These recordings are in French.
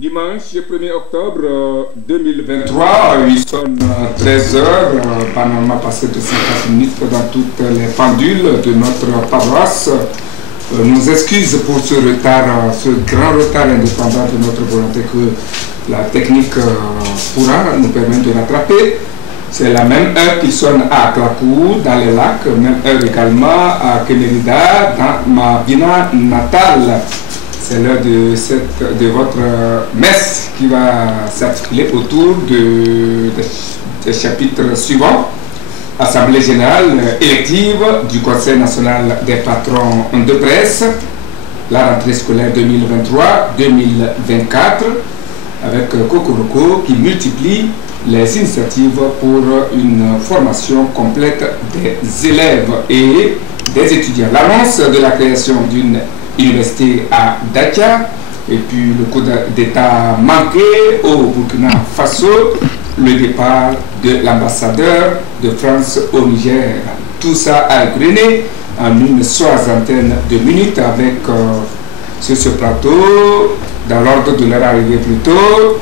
Dimanche 1er octobre 2023, il sonne 13h, Panama passé de 50 minutes dans toutes les pendules de notre paroisse. Nous excuse pour ce retard, ce grand retard indépendant de notre volonté que la technique pourra nous permettre de rattraper. C'est la même heure qui sonne à Klakou, dans les lacs, même heure également à Kemerida, dans ma Bina natale. C'est l'heure de votre messe qui va s'articuler autour des chapitres suivants. Assemblée générale élective du Conseil national des patrons de presse, la rentrée scolaire 2023-2024, avec Kokoroko qui multiplie les initiatives pour une formation complète des élèves et des étudiants. L'annonce de la création d'une université à Dakia, et puis le coup d'État manqué au Burkina Faso, le départ de l'ambassadeur de France au Niger. Tout ça a égrené en une soixantaine de minutes avec sur ce plateau, dans l'ordre de leur arrivée plus tôt,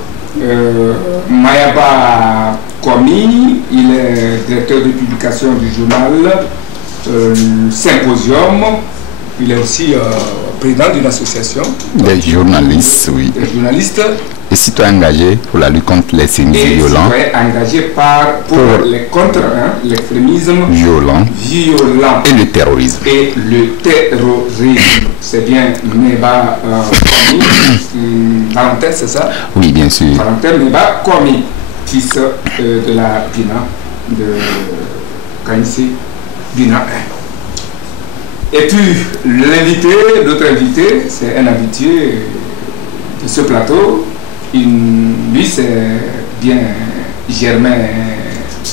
Mayaba Kwame, il est directeur de publication du journal Symposium. Il est aussi président d'une association. Des journalistes, oui. Des journalistes. Et citoyens engagés pour la lutte contre l'extrémisme violent. Et engagés contre l'extrémisme violent. Et le terrorisme. Et le terrorisme. C'est bien Meba Kwame, Valentin, c'est ça? Oui, bien sûr. Valentin Meba Kwame, fils de la Bina, de Kanissi Bina. Et puis l'invité, l'autre invité, c'est un habitué de ce plateau. Lui, c'est bien Germain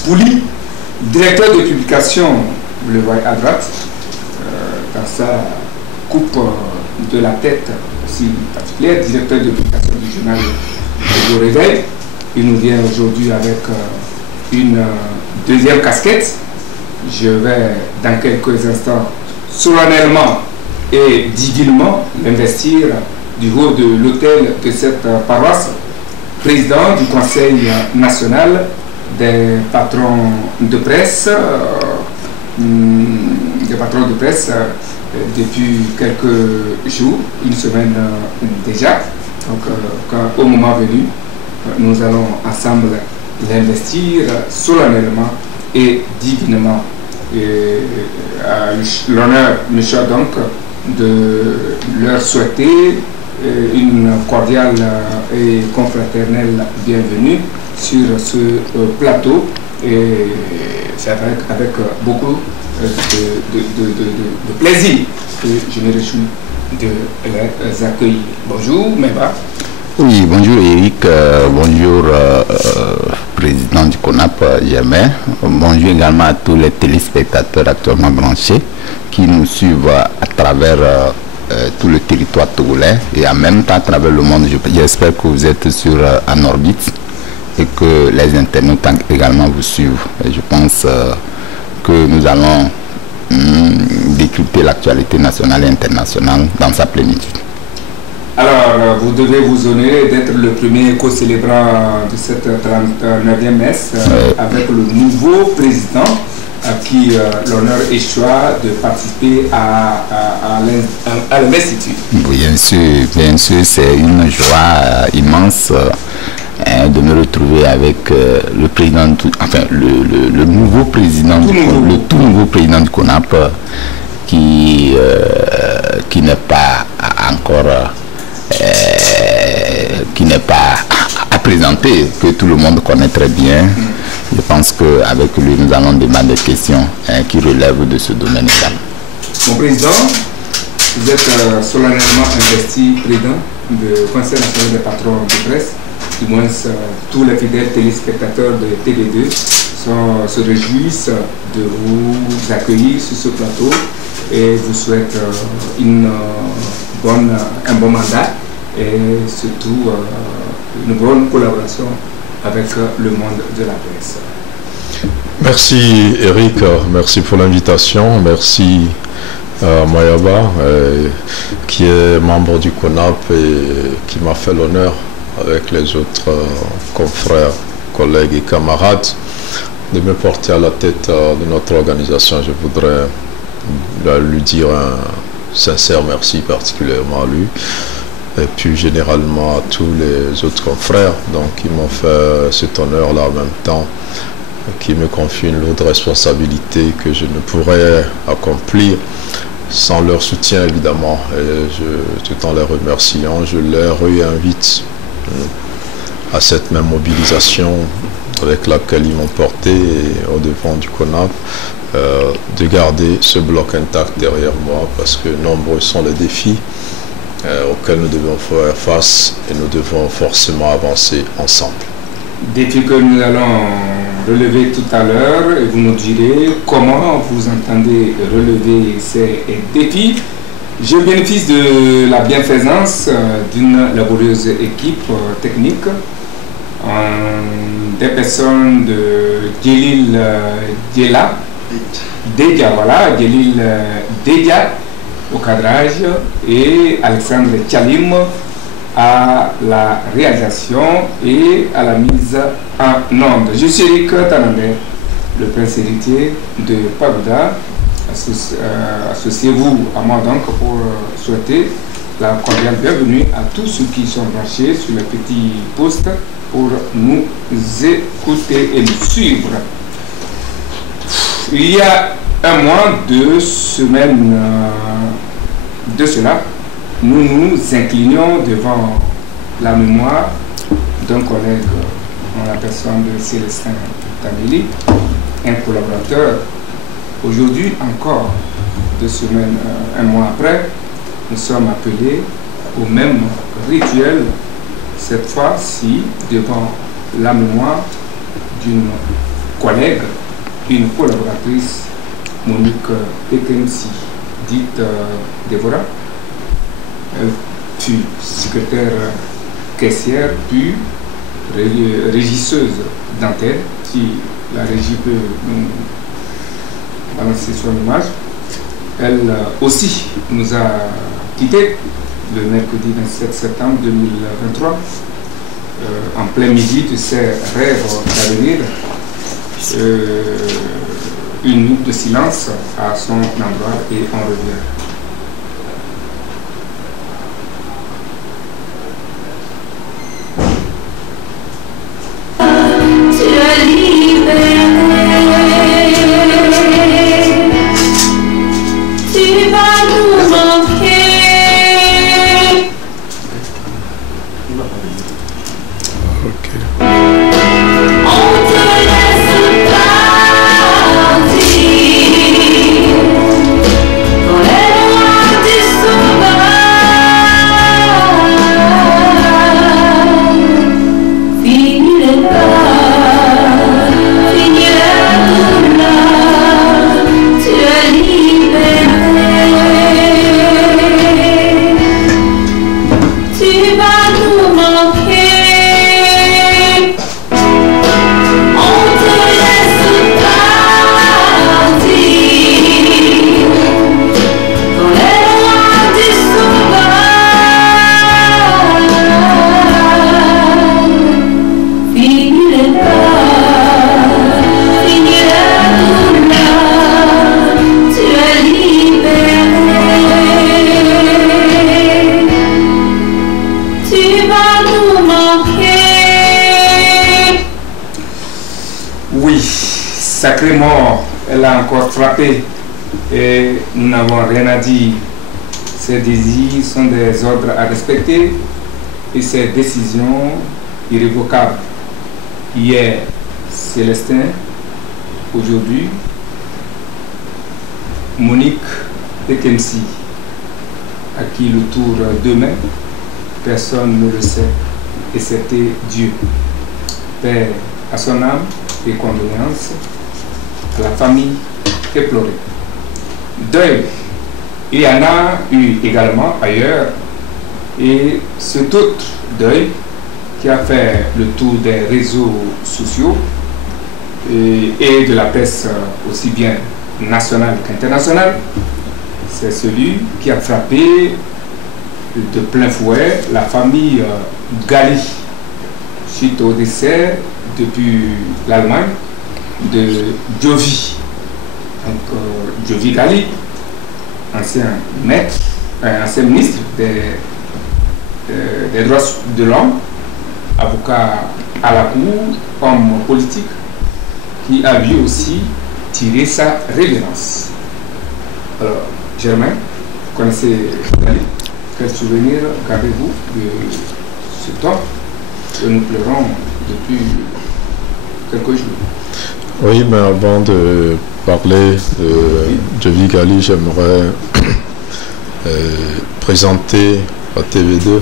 Pouli, directeur de publication, vous le voyez à droite, dans sa coupe de la tête aussi particulière, directeur de publication du journal Le Réveil. Il nous vient aujourd'hui avec une deuxième casquette. Je vais dans quelques instants solennellement et divinement l'investir du haut de l'autel de cette paroisse, président du Conseil national des patrons de presse, depuis quelques jours, une semaine déjà. Donc, au moment venu, nous allons ensemble l'investir solennellement et divinement. Et l'honneur me soit donc de leur souhaiter une cordiale et confraternelle bienvenue sur ce plateau, et c'est avec beaucoup de plaisir que je me réjouis de les accueillir. Bonjour Meba. Oui, bonjour Eric, bonjour président du CONAP Germain, bonjour également à tous les téléspectateurs actuellement branchés qui nous suivent à travers tout le territoire togolais et en même temps à travers le monde. J'espère que vous êtes sur en orbite et que les internautes également vous suivent. Et je pense que nous allons décrypter l'actualité nationale et internationale dans sa plénitude. Alors, vous devez vous honorer d'être le premier co-célébrant de cette 39e messe avec le nouveau président à qui l'honneur échoit de participer à l'investiture. Bien sûr, c'est une joie immense de me retrouver avec le président, le nouveau président, le tout nouveau président du CONAP qui n'est pas encore qui n'est pas à présenter, que tout le monde connaît très bien. Je pense qu'avec lui, nous allons demander des questions qui relèvent de ce domaine également. Mon président, Vous êtes solennellement investi président du Conseil national des patrons de presse. Du moins, tous les fidèles téléspectateurs de TV2 se réjouissent de vous accueillir sur ce plateau et vous souhaitent un bon mandat et surtout une bonne collaboration avec le monde de la presse. Merci Eric, merci pour l'invitation, merci à Mayaba qui est membre du CONAP et qui m'a fait l'honneur avec les autres confrères, collègues et camarades de me porter à la tête de notre organisation. Je voudrais lui dire un sincère merci particulièrement à lui et puis généralement à tous les autres confrères qui m'ont fait cet honneur-là en même temps, qui me confie une lourde responsabilité que je ne pourrais accomplir sans leur soutien évidemment. Et tout en les remerciant, je les réinvite à cette même mobilisation avec laquelle ils m'ont porté au devant du CONAP, de garder ce bloc intact derrière moi parce que nombreux sont les défis auxquels nous devons faire face et nous devons forcément avancer ensemble. Défis que nous allons relever tout à l'heure et vous nous direz comment vous entendez relever ces défis. Je bénéficie de la bienfaisance d'une laborieuse équipe technique, des personnes de Djelil Deja au cadrage et Alexandre Tchalim à la réalisation et à la mise en onde. Je suis Eric Tanandé, le prince héritier de Pagoda. Associez-vous à moi donc pour souhaiter la cordiale bienvenue à tous ceux qui sont branchés sur le petit poste pour nous écouter et nous suivre. Il y a un mois, 2 semaines de cela, nous nous inclinions devant la mémoire d'un collègue en la personne de Célestin Tamili, un collaborateur. Aujourd'hui encore, 2 semaines, un mois après, nous sommes appelés au même rituel, cette fois-ci devant la mémoire d'une collègue, une collaboratrice, Monique Ekensi, dite Déborah. Elle fut secrétaire caissière, puis régisseuse dentaire, si la régie peut nous balancer son image. Elle aussi nous a quittés le mercredi 27 septembre 2023, en plein midi de ses rêves d'avenir. Une minute de silence à son endroit et on revient. Sacrée mort, elle a encore frappé et nous n'avons rien à dire. Ses désirs sont des ordres à respecter et ses décisions irrévocables. Hier, Célestin, aujourd'hui, Monique Ekensi. à qui le tour demain, personne ne le sait, et c'était Dieu. Paix à son âme et condoléances à la famille éplorée. Deuil, il y en a eu également ailleurs, et cet autre deuil qui a fait le tour des réseaux sociaux et de la presse aussi bien nationale qu'internationale, c'est celui qui a frappé de plein fouet la famille Ghali suite au décès depuis l'Allemagne de Jovi. Donc Jovi Ghali, ancien maître, ancien ministre des droits de l'homme, avocat à la cour, homme politique, qui a lui aussi tiré sa révérence. Alors, Germain, vous connaissez Ghali? Quel souvenir gardez-vous de ce temps que nous pleurons depuis quelques jours? Oui, mais avant de parler de Jovi Ghali, j'aimerais présenter à TV2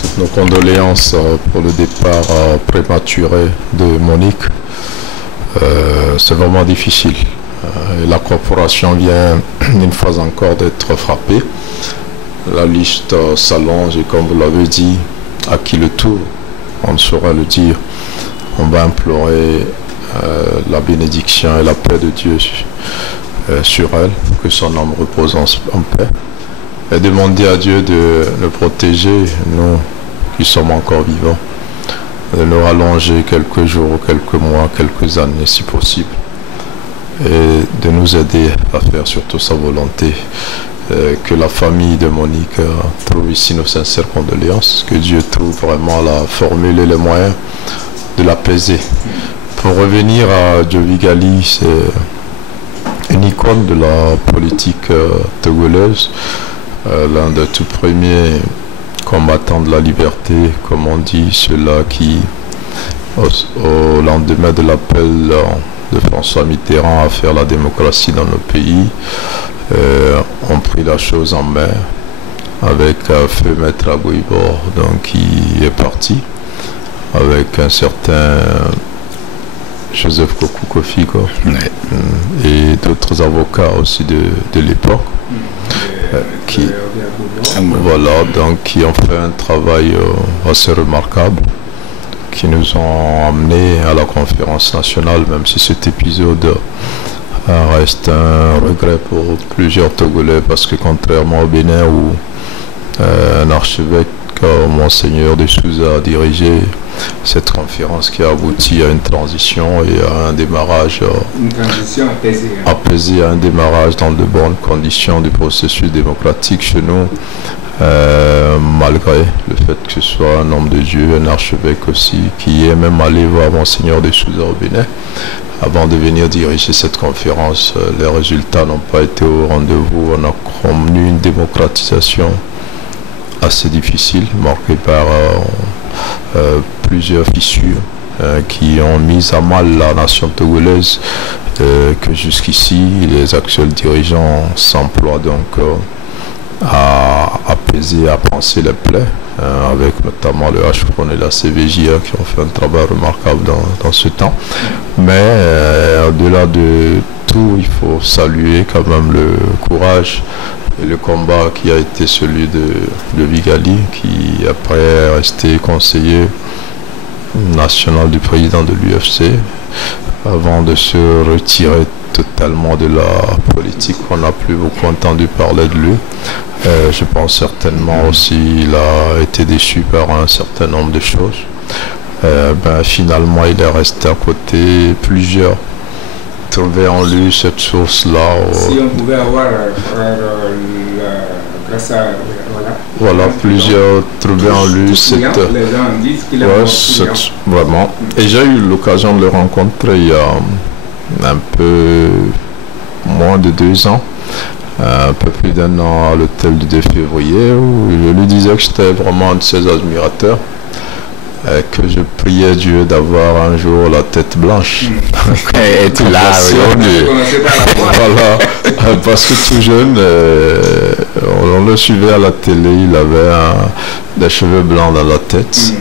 toutes nos condoléances pour le départ prématuré de Monique. C'est vraiment difficile. La corporation vient une fois encore d'être frappée. La liste s'allonge et comme vous l'avez dit, à qui le tour, on ne saura le dire. On va implorer la bénédiction et la paix de Dieu sur elle, que son âme repose en paix. Et demander à Dieu de nous protéger, nous qui sommes encore vivants, de nous rallonger quelques jours, quelques mois, quelques années si possible, et de nous aider à faire surtout sa volonté. Que la famille de Monique trouve ici nos sincères condoléances, que Dieu trouve vraiment la formule et les moyens de l'apaiser. Pour revenir à Jovi Ghali, c'est une icône de la politique togolaise, l'un des tout premiers combattants de la liberté, comme on dit, ceux-là qui, au lendemain de l'appel de François Mitterrand à faire la démocratie dans nos pays, ont pris la chose en main avec feu maître Abouibor, donc qui est parti avec un certain Joseph Kokou Kofi et d'autres avocats aussi de l'époque qui ont fait un travail assez remarquable, qui nous ont amenés à la conférence nationale, même si cet épisode reste un regret pour plusieurs Togolais, parce que contrairement au Bénin où un archevêque, Monseigneur de Souza, a dirigé cette conférence qui a abouti à une transition et à un démarrage apaisé, à un démarrage dans de bonnes conditions du processus démocratique chez nous, malgré le fait que ce soit un homme de Dieu, un archevêque aussi, qui est même allé voir Monseigneur de Souza au Bénin avant de venir diriger cette conférence. Les résultats n'ont pas été au rendez-vous. On a connu une démocratisation assez difficile, marquée par plusieurs fissures qui ont mis à mal la nation togolaise, que jusqu'ici les actuels dirigeants s'emploient donc à apaiser, à panser les plaies, avec notamment le HFRON et la CVJA qui ont fait un travail remarquable dans ce temps. Mais au-delà de tout, il faut saluer quand même le courage et le combat qui a été celui de Jovi Ghali, qui après est resté conseiller national du président de l'UFC avant de se retirer totalement de la politique. On n'a plus beaucoup entendu parler de lui. Je pense certainement aussi qu'il a été déçu par un certain nombre de choses. Finalement, il est resté à côté. Plusieurs trouvaient en lui cette source-là. Si on pouvait avoir grâce à voilà, plusieurs trouvaient en lui cette... Les gens disent qu'il est vraiment. Et j'ai eu l'occasion de le rencontrer il y a un peu moins de 2 ans, un peu plus d'1 an à l'hôtel du 2 février, où je lui disais que j'étais vraiment un de ses admirateurs. que je priais Dieu d'avoir un jour la tête blanche. Et tu l'as aujourd'hui. Voilà, parce que tout jeune, on le suivait à la télé, il avait des cheveux blancs dans la tête.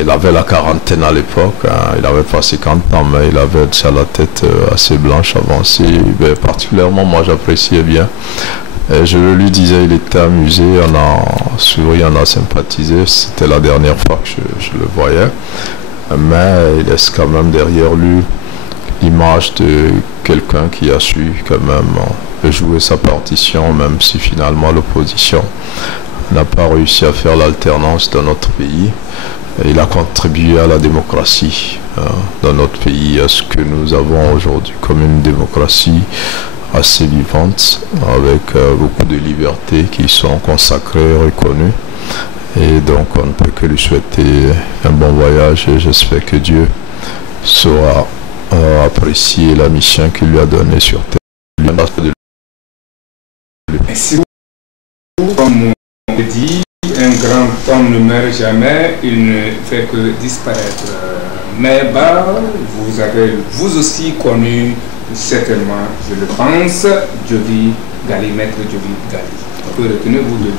Il avait la quarantaine à l'époque, il n'avait pas 50 ans, mais il avait déjà la tête assez blanche, avancée. Mais particulièrement, moi, j'appréciais bien. Et je le lui disais, il était amusé, on a souri, on a sympathisé. C'était la dernière fois que je le voyais. Mais il laisse quand même derrière lui l'image de quelqu'un qui a su quand même jouer sa partition, même si finalement l'opposition n'a pas réussi à faire l'alternance dans notre pays. Et il a contribué à la démocratie dans notre pays, à ce que nous avons aujourd'hui comme une démocratie assez vivante, avec beaucoup de libertés qui sont consacrées et reconnues. Et donc on ne peut que lui souhaiter un bon voyage et j'espère que Dieu saura apprécier la mission qu'il lui a donnée sur terre. Merci beaucoup. Comme on dit, un grand homme ne meurt jamais, il ne fait que disparaître. Mais vous avez vous aussi connu certainement, je le pense, Djovi Gali, maître Djovi Gali. Que retenez-vous de lui?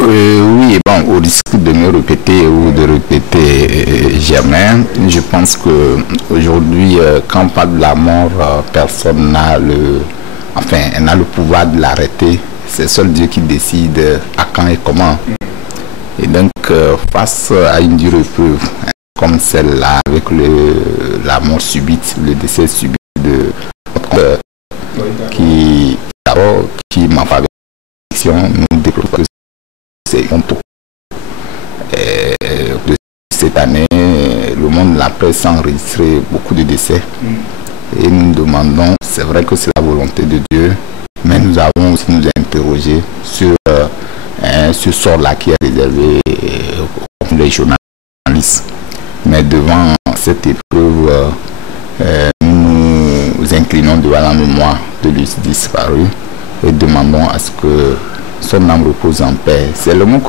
Oui, bon, au risque de me répéter ou de répéter jamais, je pense que aujourd'hui, quand on parle de la mort, personne n'a n'a le pouvoir de l'arrêter. C'est seul Dieu qui décide à quand et comment. Et donc, face à une dure épreuve comme celle-là, avec la mort subite, le décès subit de qui m'a fait nous déplorons que c'est un taux. De cette année, le monde de la presse a enregistré beaucoup de décès. Et nous nous demandons, c'est vrai que c'est la volonté de Dieu, mais nous avons aussi nous interrogé sur ce sort-là qui est réservé aux les journalistes. Mais devant cette épreuve, nous nous inclinons devant la mémoire de lui disparu et demandons à ce que son âme repose en paix. C'est le mot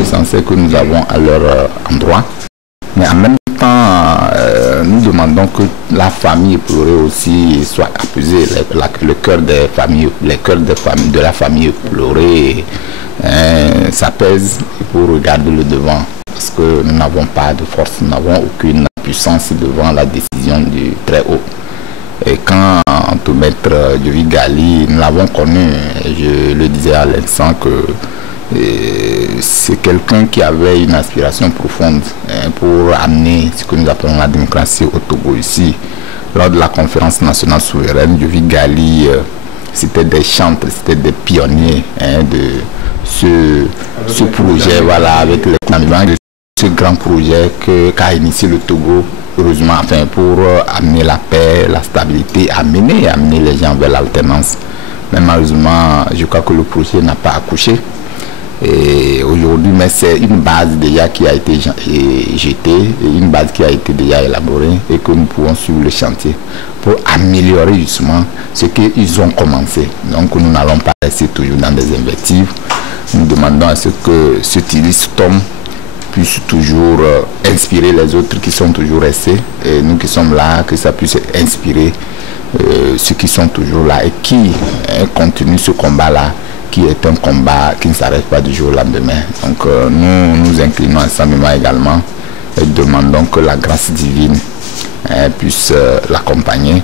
essentiel que nous avons à leur endroit. Mais en même temps, nous demandons que la famille éplorée aussi soit apaisée, le cœur des familles, les cœurs de la famille éplorée s'apaise pour regarder le devant. Parce que nous n'avons pas de force, nous n'avons aucune puissance devant la décision du Très-Haut. Et quand on maître Djovi Gali, nous l'avons connu, je le disais à l'instant que c'est quelqu'un qui avait une aspiration profonde pour amener ce que nous appelons la démocratie au Togo ici. Lors de la conférence nationale souveraine, Djovi Gali, c'était des chantres, c'était des pionniers de ce projet, voilà, avec les de ce grand projet qu'a initié le Togo, heureusement, enfin, pour amener la paix, la stabilité, amener les gens vers l'alternance. Mais malheureusement, je crois que le projet n'a pas accouché. Et aujourd'hui, mais c'est une base déjà qui a été jetée, et une base qui a été déjà élaborée et que nous pouvons suivre le chantier pour améliorer justement ce qu'ils ont commencé. Donc nous n'allons pas rester toujours dans des invectives. Nous demandons à ce que ce illustre tome puisse toujours inspirer les autres qui sont toujours restés, et nous qui sommes là, que ça puisse inspirer ceux qui sont toujours là et qui continuent ce combat-là, qui est un combat qui ne s'arrête pas du jour au lendemain. Donc nous nous inclinons à sa mémoire également et demandons que la grâce divine puisse l'accompagner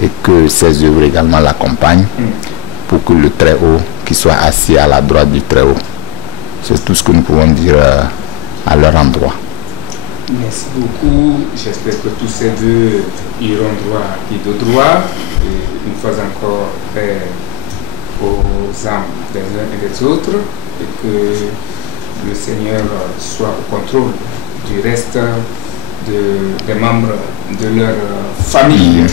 et que ses œuvres également l'accompagnent pour que le Très-Haut qui soit assis à la droite du Très-Haut. C'est tout ce que nous pouvons dire à leur endroit. Merci beaucoup. J'espère que tous ces vœux iront droit et de droit. Et une fois encore, paix aux âmes des uns et des autres, et que le Seigneur soit au contrôle du reste des membres de leur famille.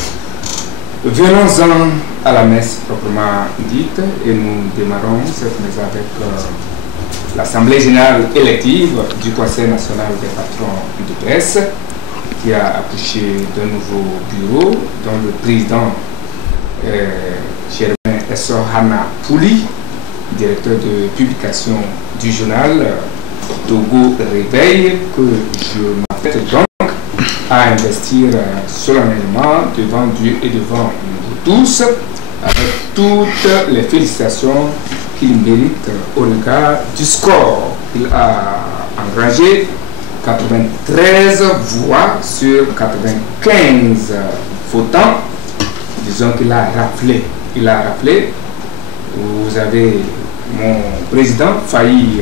Venons-en à la messe proprement dite, et nous démarrons cette messe avec l'Assemblée générale élective du Conseil national des patrons de presse, qui a accouché d'un nouveau bureau dont le président Germain Essohana Pouli, directeur de publication du journal, Togo Réveil que je m'apprête donc à investir solennellement devant Dieu et devant nous tous, avec toutes les félicitations qu'il mérite au regard du score. Il a engrangé 93 voix sur 95 votants. Disons qu'il a raflé. Il a raflé. Vous avez mon président failli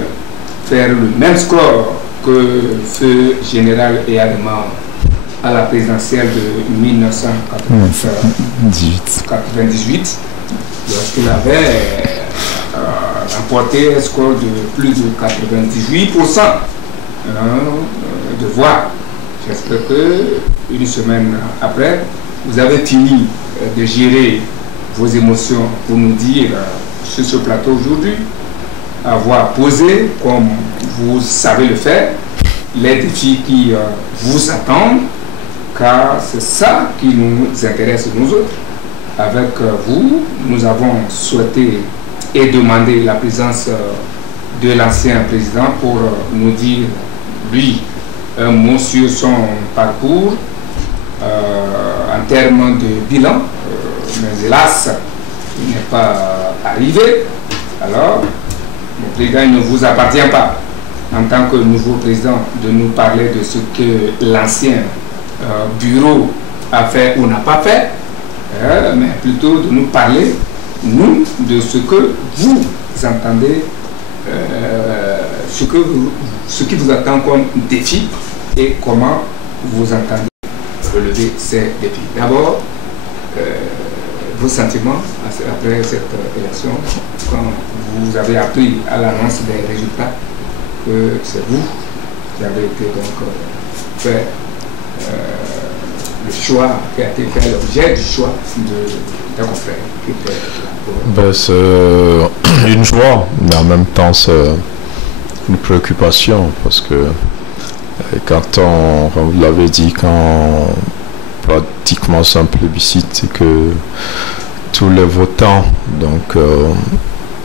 faire le même score que feu général et allemand à la présidentielle de 1998, lorsqu'il avait remporté un score de plus de 98% de voix. J'espère que une semaine après, vous avez fini de gérer vos émotions pour nous dire sur ce plateau aujourd'hui, avoir posé, comme vous savez le faire, les défis qui vous attendent, car c'est ça qui nous intéresse nous autres. Avec vous, nous avons souhaité et demandé la présence de l'ancien président pour nous dire, lui, un mot sur son parcours en termes de bilan, mais hélas, il n'est pas arrivé. Alors, mon président, il ne vous appartient pas, en tant que nouveau président, de nous parler de ce que l'ancien bureau a fait ou n'a pas fait, mais plutôt de nous parler, nous, de ce que vous entendez, ce qui vous attend comme défi et comment vous entendez relever ces défis. D'abord, vos sentiments après cette élection, quand vous avez appris à l'annonce des résultats que c'est vous qui avez été donc fait le choix qui a été fait, l'objet du choix d'un confrère qui était là. C'est une joie, mais en même temps c'est une préoccupation parce que quand comme vous l'avez dit, quand pratiquement c'est un plébiscite, c'est que tous les votants donc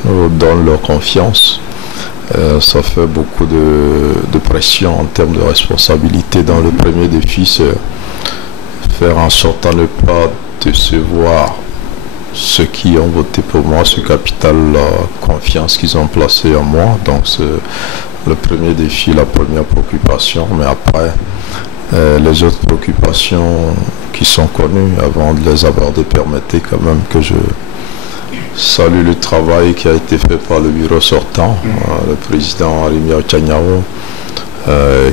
donnent leur confiance. Ça fait beaucoup de pression en termes de responsabilité. Dans le premier défi, c'est faire en sorte à ne pas décevoir ceux qui ont voté pour moi, ce capital confiance qu'ils ont placé en moi. Donc c'est le premier défi, la première préoccupation. Mais après, les autres préoccupations qui sont connues, avant de les aborder, permettez quand même que je salue le travail qui a été fait par le bureau sortant, le président Arimia Tchanyao,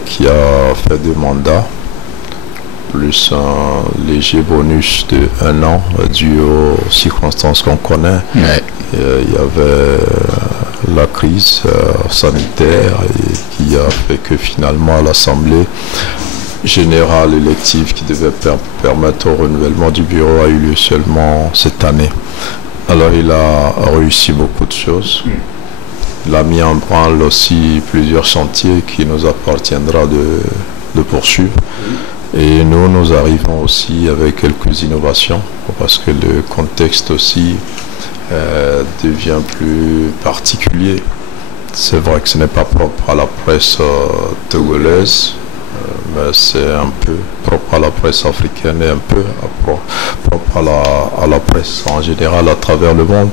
qui a fait 2 mandats, plus un léger bonus de 1 an dû aux circonstances qu'on connaît. Ouais. Il y avait la crise sanitaire et qui a fait que finalement l'Assemblée générale élective qui devait permettre au renouvellement du bureau a eu lieu seulement cette année. Alors il a réussi beaucoup de choses. Il a mis en branle aussi plusieurs chantiers qui nous appartiendra de poursuivre. Et nous arrivons aussi avec quelques innovations parce que le contexte aussi devient plus particulier. C'est vrai que ce n'est pas propre à la presse togolaise, mais c'est un peu propre à la presse africaine et un peu propre à la presse en général à travers le monde.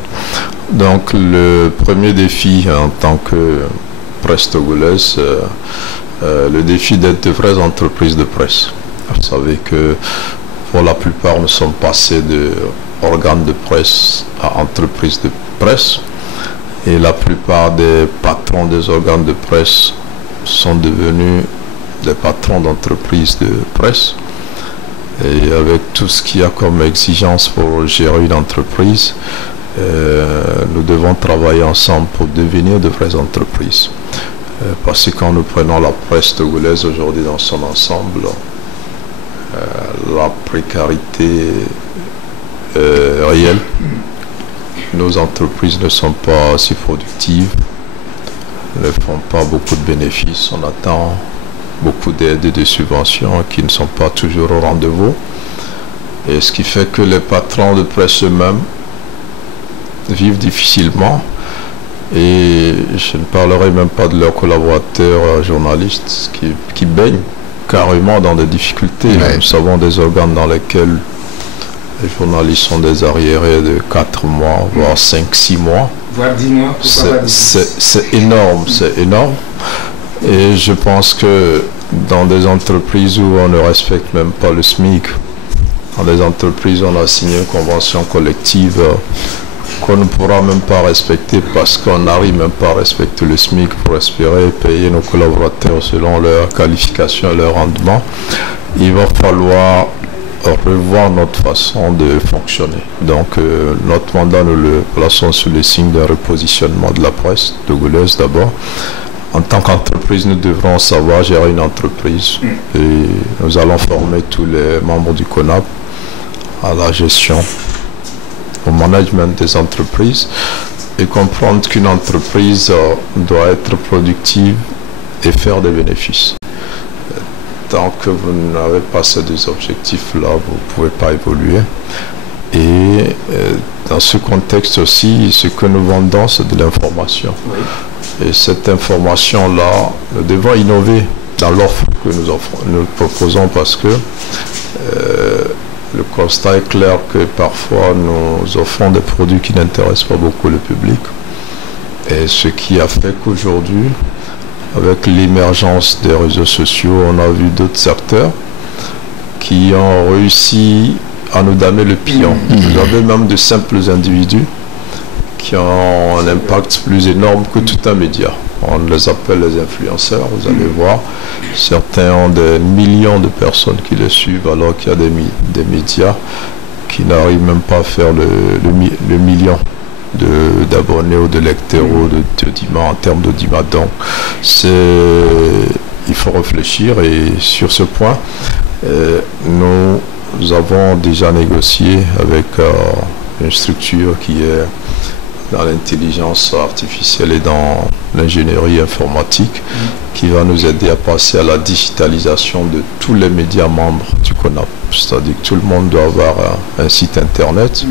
Donc le premier défi en tant que presse togolaise, le défi d'être de vraies entreprises de presse. Vous savez que pour la plupart nous sommes passés de organes de presse à entreprises de presse et la plupart des patrons des organes de presse sont devenus des patrons d'entreprises de presse. Et avec tout ce qu'il y a comme exigence pour gérer une entreprise, nous devons travailler ensemble pour devenir de vraies entreprises. Parce que quand nous prenons la presse togolaise aujourd'hui dans son ensemble, la précarité réelle, nos entreprises ne sont pas si productives, ne font pas beaucoup de bénéfices, on attend beaucoup d'aides et de subventions qui ne sont pas toujours au rendez-vous. Et ce qui fait que les patrons de presse eux-mêmes vivent difficilement Et je ne parlerai même pas de leurs collaborateurs journalistes qui baignent carrément dans des difficultés. Ouais. Nous savons des organes dans lesquels les journalistes sont des arriérés de 4 mois, voire 5-6 mois. Voire 10 mois, pourquoi pas 10 mois. C'est énorme, c'est énorme. Et je pense que dans des entreprises où on ne respecte même pas le SMIC, dans des entreprises où on a signé une convention collective qu'on ne pourra même pas respecter parce qu'on n'arrive même pas à respecter le SMIC pour espérer payer nos collaborateurs selon leur qualification et leur rendement, il va falloir revoir notre façon de fonctionner. Donc notre mandat, nous le plaçons sous le signe d'un repositionnement de la presse, de Gauleuse d'abord. En tant qu'entreprise, nous devrons savoir gérer une entreprise et nous allons former tous les membres du CONAP à la gestion, au management des entreprises et comprendre qu'une entreprise doit être productive et faire des bénéfices. Tant que vous n'avez pas ces deux objectifs-là, vous ne pouvez pas évoluer. Et dans ce contexte aussi, ce que nous vendons, c'est de l'information. Oui. Et cette information-là, nous devons innover dans l'offre que nous proposons parce que le constat est clair que parfois nous offrons des produits qui n'intéressent pas beaucoup le public. Et ce qui a fait qu'aujourd'hui, avec l'émergence des réseaux sociaux, on a vu d'autres secteurs qui ont réussi à nous damer le pion. Vous avez même de simples individus qui ont un impact plus énorme que tout un média. On les appelle les influenceurs, vous allez voir. Certains ont des millions de personnes qui les suivent alors qu'il y a des médias qui n'arrivent même pas à faire le million d'abonnés ou de lecteurs ou d'audimat en termes d'audimat. Donc il faut réfléchir et sur ce point, nous avons déjà négocié avec une structure qui est dans l'intelligence artificielle et dans l'ingénierie informatique qui va nous aider à passer à la digitalisation de tous les médias membres du CONAP. C'est-à-dire que tout le monde doit avoir un site internet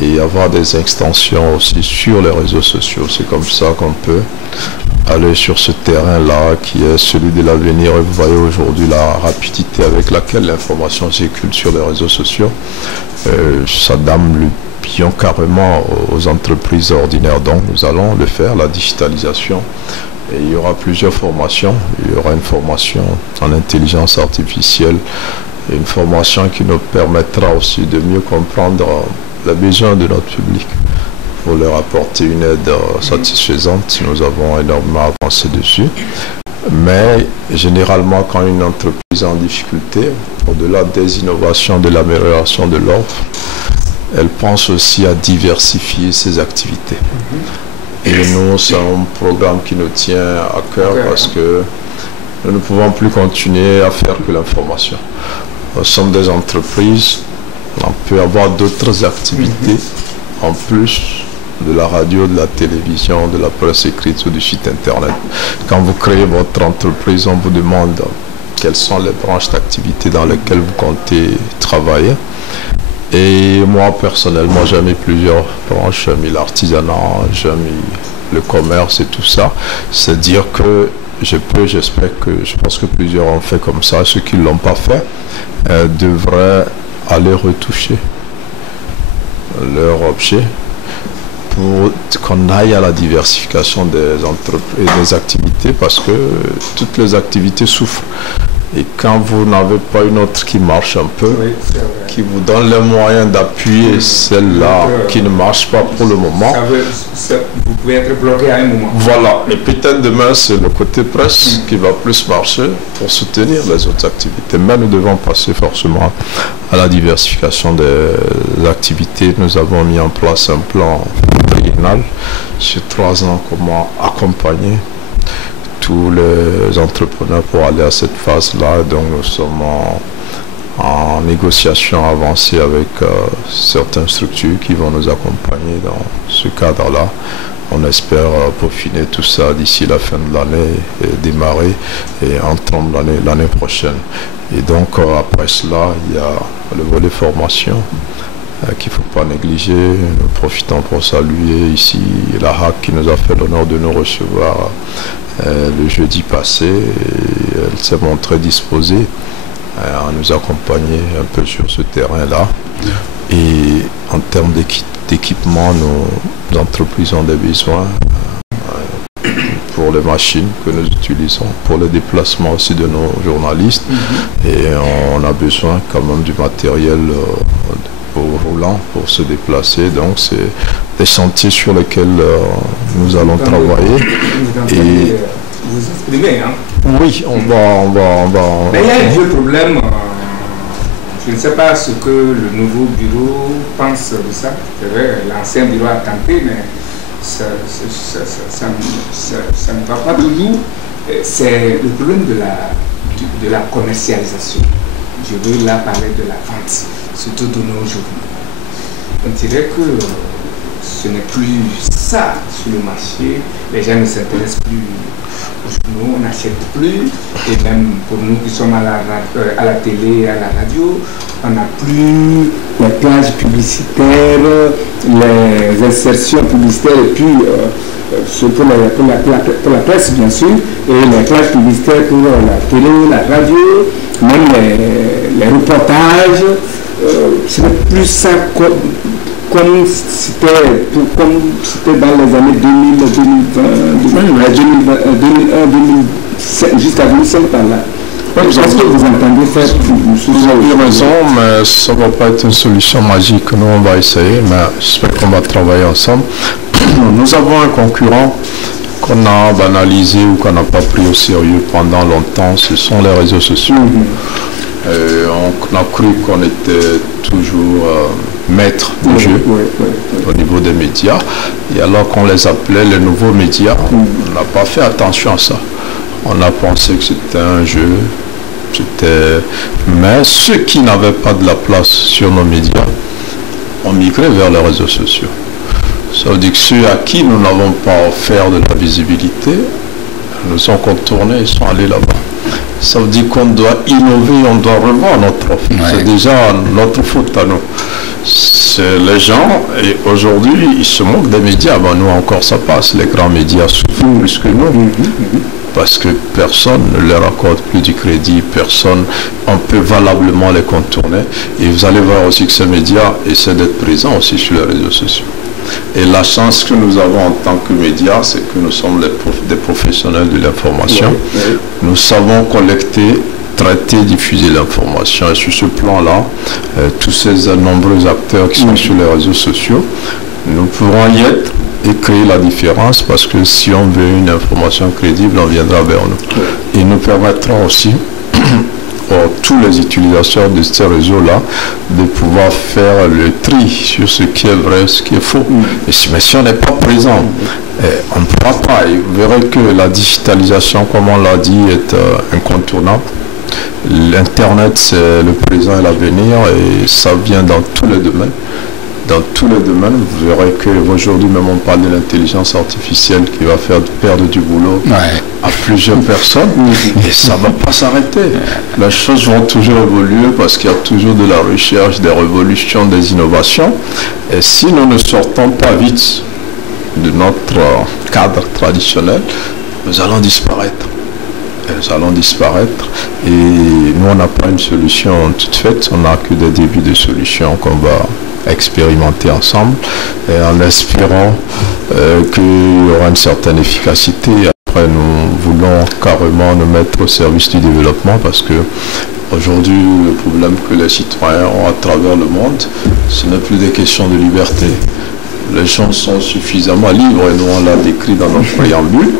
et avoir des extensions aussi sur les réseaux sociaux. C'est comme ça qu'on peut aller sur ce terrain-là qui est celui de l'avenir. Et vous voyez aujourd'hui la rapidité avec laquelle l'information circule sur les réseaux sociaux. Ça dame le pion carrément aux entreprises ordinaires. Donc nous allons le faire, la digitalisation. Et il y aura plusieurs formations. Il y aura une formation en intelligence artificielle, et une formation qui nous permettra aussi de mieux comprendre les besoins de notre public pour leur apporter une aide satisfaisante. Nous avons énormément avancé dessus. Mais généralement, quand une entreprise est en difficulté, au-delà des innovations, de l'amélioration de l'offre, elle pense aussi à diversifier ses activités. Et nous, c'est un programme qui nous tient à cœur parce que nous ne pouvons plus continuer à faire que l'information. Nous sommes des entreprises, on peut avoir d'autres activités en plus de la radio, de la télévision, de la presse écrite ou du site internet. Quand vous créez votre entreprise, on vous demande quelles sont les branches d'activité dans lesquelles vous comptez travailler. Et moi, personnellement, j'ai mis plusieurs branches. J'ai mis l'artisanat, j'ai mis le commerce et tout ça. C'est dire que j'espère que, je pense que plusieurs ont fait comme ça. Ceux qui ne l'ont pas fait devraient aller retoucher leur objet pour qu'on aille à la diversification des entreprises et des activités parce que toutes les activités souffrent. Et quand vous n'avez pas une autre qui marche un peu, qui vous donne les moyens d'appuyer celle-là qui ne marche pas pour le moment, vous pouvez être bloqué à un moment. Voilà. Et peut-être demain, c'est le côté presse qui va plus marcher pour soutenir les autres activités. Mais nous devons passer forcément à la diversification des activités. Nous avons mis en place un plan triennal sur 3 ans, comment accompagner tous les entrepreneurs pour aller à cette phase-là. Donc nous sommes en négociation avancée avec certaines structures qui vont nous accompagner dans ce cadre-là. On espère peaufiner tout ça d'ici la fin de l'année et démarrer et entendre l'année prochaine. Et donc après cela, il y a le volet formation qu'il ne faut pas négliger. Nous profitons pour saluer ici la HAC qui nous a fait l'honneur de nous recevoir le jeudi passé. Et elle s'est montrée disposée à nous accompagner un peu sur ce terrain-là. Et en termes d'équipement, nos entreprises ont des besoins pour les machines que nous utilisons, pour le déplacement aussi de nos journalistes. Et on a besoin quand même du matériel roulant pour se déplacer. Donc c'est des chantiers sur lesquels nous allons travailler. Et vous exprimez, hein? Oui, on va. Mais il y a un vieux problème. Je ne sais pas ce que le nouveau bureau pense de ça. C'est vrai, l'ancien bureau a tenté, mais ça ne va pas toujours. C'est le problème de la commercialisation. Je veux là parler de la vente, surtout de nos journaux. On dirait que ce n'est plus ça sur le marché. Les gens ne s'intéressent plus aux journaux, on n'achète plus. Et même pour nous qui sommes à la télé, à la radio, on n'a plus les plages publicitaires, les insertions publicitaires, et puis pour la presse bien sûr, et les plages publicitaires pour la télé, la radio, même les reportages. Ce n'est plus ça comme c'était dans les années 2000, 2020, 2001, jusqu'à 2005 par là. Je pense que vous entendez faire. Vous avez raison, mais ça ne va pas être une solution magique. Nous, on va essayer, mais j'espère qu'on va travailler ensemble. Nous avons un concurrent qu'on a banalisé ou qu'on n'a pas pris au sérieux pendant longtemps, ce sont les réseaux sociaux. On a cru qu'on était toujours maître du jeu au niveau des médias. Et alors qu'on les appelait les nouveaux médias, on n'a pas fait attention à ça. On a pensé que c'était un jeu. Mais ceux qui n'avaient pas de la place sur nos médias ont migré vers les réseaux sociaux. Ça veut dire que ceux à qui nous n'avons pas offert de la visibilité nous ont contournés et sont allés là-bas. Ça veut dire qu'on doit innover, on doit revoir notre offre. C'est déjà notre faute à nous. C'est les gens, et aujourd'hui, ils se moquent des médias. Ben, nous encore, ça passe. Les grands médias souffrent plus que nous. Parce que personne ne leur accorde plus du crédit, personne, on peut valablement les contourner. Et vous allez voir aussi que ces médias essaient d'être présents aussi sur les réseaux sociaux. Et la chance que nous avons en tant que médias, c'est que nous sommes des professionnels de l'information. Nous savons collecter, traiter, diffuser l'information. Et sur ce plan-là, tous ces nombreux acteurs qui sont sur les réseaux sociaux, nous pourrons y être et créer la différence, parce que si on veut une information crédible, on viendra vers nous. Et nous permettrons aussi tous les utilisateurs de ces réseaux-là de pouvoir faire le tri sur ce qui est vrai, ce qui est faux. Mais si on n'est pas présent, on ne pourra pas. Et vous verrez que la digitalisation, comme on l'a dit, est incontournable. L'Internet, c'est le présent et l'avenir, et ça vient dans tous les domaines. Dans tous les domaines, vous verrez qu'aujourd'hui même on parle de l'intelligence artificielle qui va faire perdre du boulot à plusieurs personnes, et ça ne va pas s'arrêter. Les choses vont toujours évoluer parce qu'il y a toujours de la recherche, des révolutions, des innovations, et si nous ne sortons pas vite de notre cadre traditionnel, nous allons disparaître. Nous allons disparaître, et nous on n'a pas une solution toute faite, on n'a que des débuts de solutions qu'on va expérimenter ensemble, et en espérant qu'il y aura une certaine efficacité. Après, nous voulons carrément nous mettre au service du développement, parce que aujourd'hui, le problème que les citoyens ont à travers le monde, ce n'est plus des questions de liberté. Les gens sont suffisamment libres, et nous on l'a décrit dans notre préambule.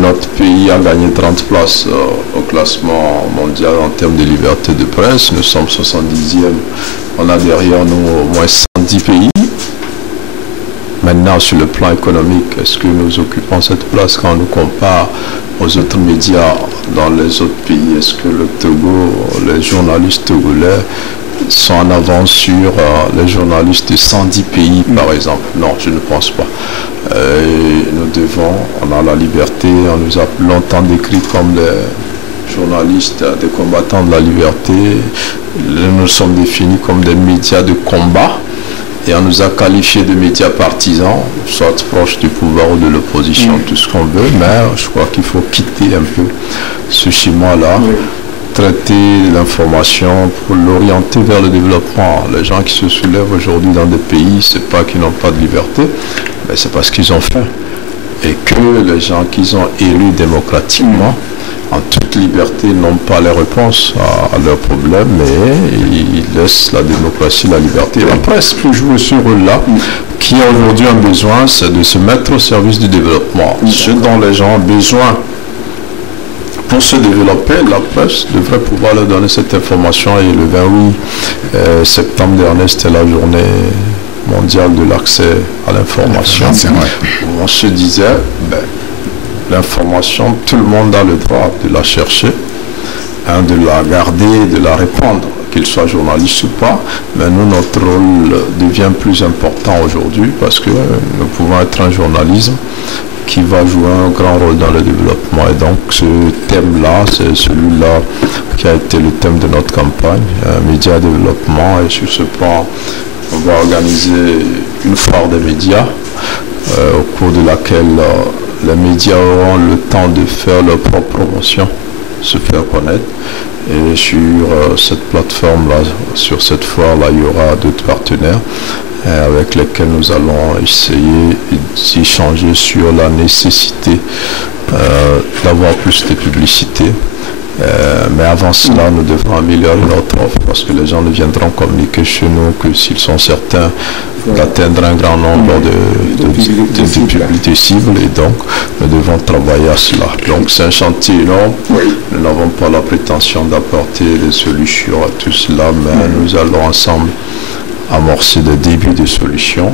Notre pays a gagné 30 places au classement mondial en termes de liberté de presse. Nous sommes 70e. On a derrière nous au moins 110 pays. Maintenant, sur le plan économique, est-ce que nous occupons cette place quand on nous compare aux autres médias dans les autres pays? Est-ce que le Togo, les journalistes togolais sont en avance sur les journalistes de 110 pays, par exemple? Non, je ne pense pas. Nous devons, on a la liberté, on nous a longtemps décrit comme les journalistes, des combattants de la liberté. Nous sommes définis comme des médias de combat. Et on nous a qualifiés de médias partisans, soit proches du pouvoir ou de l'opposition, tout ce qu'on veut, mais je crois qu'il faut quitter un peu ce schéma-là, traiter l'information pour l'orienter vers le développement. Les gens qui se soulèvent aujourd'hui dans des pays, c'est pas qu'ils n'ont pas de liberté, mais c'est parce qu'ils ont faim. Et que les gens qu'ils ont élus démocratiquement, en toute liberté, n'ont pas les réponses à leurs problèmes, mais ils laissent la démocratie, la liberté. La presse peut jouer ce rôle-là, qui a aujourd'hui un besoin, c'est de se mettre au service du développement. Ce dont les gens ont besoin pour se développer, la presse devrait pouvoir leur donner cette information. Et le 28 septembre dernier, c'était la journée mondiale de l'accès à l'information. On se disait, l'information, tout le monde a le droit de la chercher, de la garder, de la répandre, qu'il soit journaliste ou pas. Mais nous, notre rôle devient plus important aujourd'hui parce que nous pouvons être un journalisme qui va jouer un grand rôle dans le développement. Et donc ce thème-là, c'est celui-là qui a été le thème de notre campagne, médias développement. Et sur ce plan, on va organiser une foire des médias au cours de laquelle les médias auront le temps de faire leur propre promotion, se faire connaître. Et sur cette plateforme-là, sur cette foire-là, il y aura d'autres partenaires avec lesquels nous allons essayer d'échanger sur la nécessité d'avoir plus de publicité. Mais avant cela, nous devons améliorer notre offre parce que les gens ne viendront communiquer chez nous que s'ils sont certains d'atteindre un grand nombre de cibles, et donc nous devons travailler à cela. Donc c'est un chantier énorme. Nous n'avons pas la prétention d'apporter des solutions à tout cela, mais nous allons ensemble amorcer des débuts de solutions.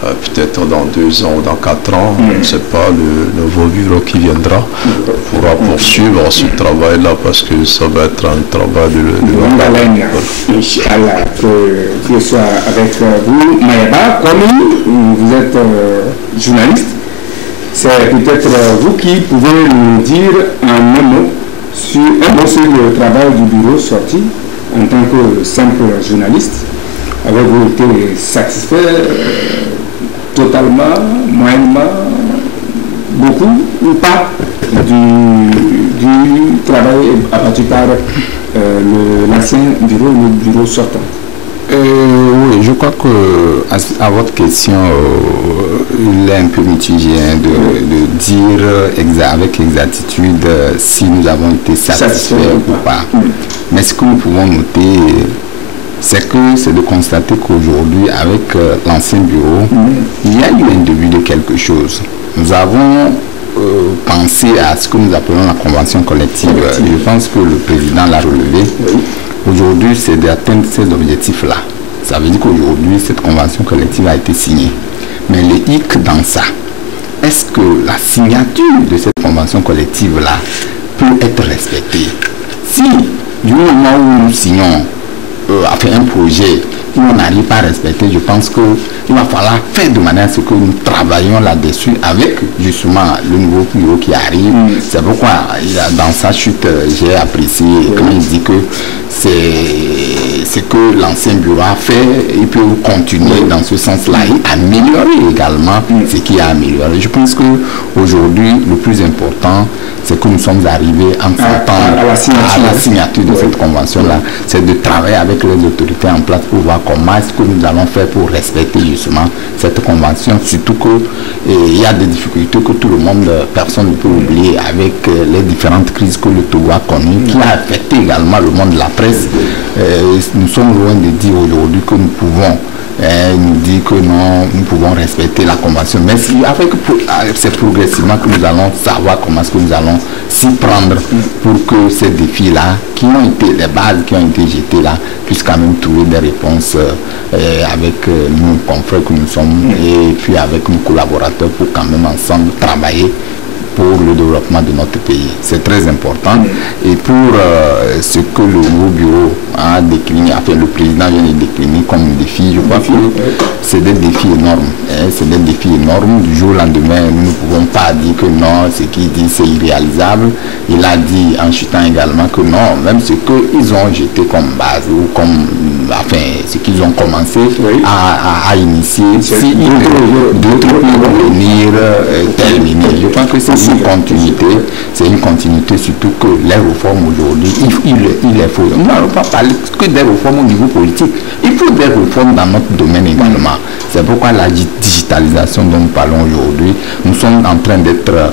Peut-être dans 2 ans ou dans 4 ans, je ne sais pas, le nouveau bureau qui viendra pourra poursuivre ce travail-là parce que ça va être un travail de Inch'Allah, que ce soit avec vous, Mayaba, comme vous êtes journaliste, c'est peut-être vous qui pouvez nous dire un mot sur le travail du bureau sorti en tant que simple journaliste. Avez-vous été satisfait totalement, moyennement, beaucoup ou pas du travail abattu par l'ancien bureau, le bureau sortant? Oui, je crois que à votre question, il est un peu mitigé de dire avec exactitude si nous avons été satisfaits ou pas. Mais ce que nous pouvons noter, c'est de constater qu'aujourd'hui, avec l'ancien bureau, il y a eu un début de quelque chose. Nous avons pensé à ce que nous appelons la convention collective. Je pense que le président l'a relevé. Aujourd'hui, c'est d'atteindre ces objectifs-là. Ça veut dire qu'aujourd'hui, cette convention collective a été signée. Mais le hic dans ça, est-ce que la signature de cette convention collective-là peut être respectée? Si, du moment où nous signons un projet où on n'arrive pas à respecter, je pense qu'il va falloir faire de manière à ce que nous travaillions là-dessus avec justement le nouveau bureau qui arrive. C'est pourquoi dans sa chute, j'ai apprécié quand il dit que c'est ce que l'ancien bureau a fait, il peut continuer dans ce sens-là et améliorer également ce qui a amélioré. Je pense qu'aujourd'hui, le plus important, c'est que nous sommes arrivés en s'entendre à la signature de cette convention-là. C'est de travailler avec les autorités en place pour voir comment est-ce que nous allons faire pour respecter justement cette convention, surtout qu'il y a des difficultés que tout le monde, personne ne peut oublier avec les différentes crises que le Togo a connues, qui a affecté également le monde de la presse. Nous sommes loin de dire aujourd'hui que nous pouvons nous dire que non, nous pouvons respecter la convention. Mais c'est progressivement que nous allons savoir comment est-ce que nous allons s'y prendre pour que ces défis-là, qui ont été les bases qui ont été jetées là, puissent quand même trouver des réponses avec nos confrères que nous sommes et puis avec nos collaborateurs pour quand même ensemble travailler pour le développement de notre pays. C'est très important. Et pour ce que le nouveau bureau a décliné, enfin le président vient de décliner comme défi, je crois que c'est des défis énormes. C'est des défis énormes. Du jour au lendemain, nous ne pouvons pas dire que non, ce qu'il dit c'est irréalisable. Il a dit en chutant également que non, même ce qu'ils ont jeté comme base ou comme ce qu'ils ont commencé à initier. Si d'autres peuvent venir terminer. Je pense que c'est une continuité, surtout que les réformes aujourd'hui, il est faux. Nous n'allons pas parler que des réformes au niveau politique. Il faut des réformes dans notre domaine également. C'est pourquoi la digitalisation dont nous parlons aujourd'hui, nous sommes en train d'être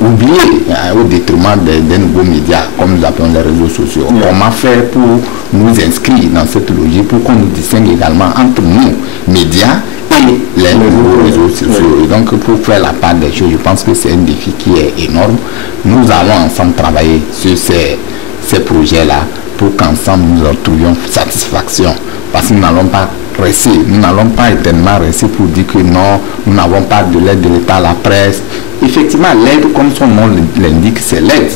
oubliés au détriment des nouveaux médias, comme nous appelons les réseaux sociaux. Comment faire pour nous inscrire dans cette logique, pour qu'on nous distingue également entre nous, médias, et les nouveaux réseaux sociaux. Et donc, pour faire la part des choses, je pense que c'est un défi qui est énorme. Nous allons ensemble travailler sur ces projets-là pour qu'ensemble nous retrouvions satisfaction. Parce que nous n'allons pas rester, nous n'allons pas éternellement rester pour dire que non, nous n'avons pas de l'aide de l'État à la presse. Effectivement, l'aide, comme son nom l'indique, c'est l'aide.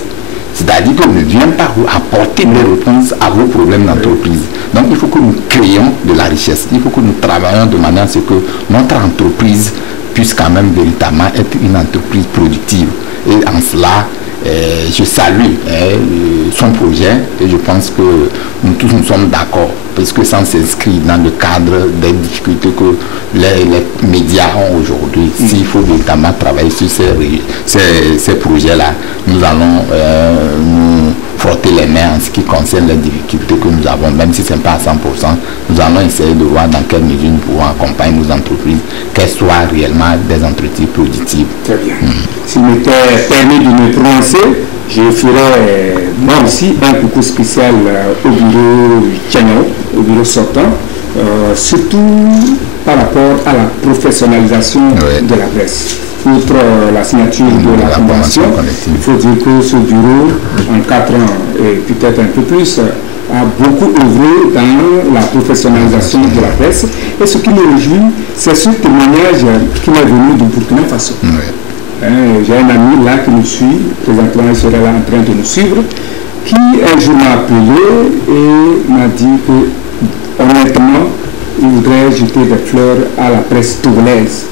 C'est-à-dire qu'on ne vient pas vous apporter des réponses à vos problèmes d'entreprise. Donc il faut que nous créions de la richesse. Il faut que nous travaillions de manière à ce que notre entreprise puisse quand même véritablement être une entreprise productive. Et en cela, je salue son projet et je pense que nous tous nous sommes d'accord, parce que ça s'inscrit dans le cadre des difficultés que les médias ont aujourd'hui. S'il faut véritablement travailler sur ces projets-là, nous allons nous frotter les mains en ce qui concerne les difficultés que nous avons, même si ce n'est pas à 100%. Nous allons essayer de voir dans quelle mesure nous pouvons accompagner nos entreprises, qu'elles soient réellement des entreprises productives. Très bien. S'il m'était permis de me prononcer, je ferai moi aussi un coucou spécial au bureau Tchano, au bureau sortant, surtout par rapport à la professionnalisation de la presse. Outre la signature de la convention, il faut dire que ce bureau, en 4 ans et peut-être un peu plus, a beaucoup œuvré dans la professionnalisation de la presse. Et ce qui me réjouit, c'est ce témoignage qui m'est venu du Burkina Faso. J'ai un ami là qui nous suit, présentement il serait là en train de nous suivre, qui un jour m'a appelé et m'a dit que honnêtement, il voudrait jeter des fleurs à la presse togolaise.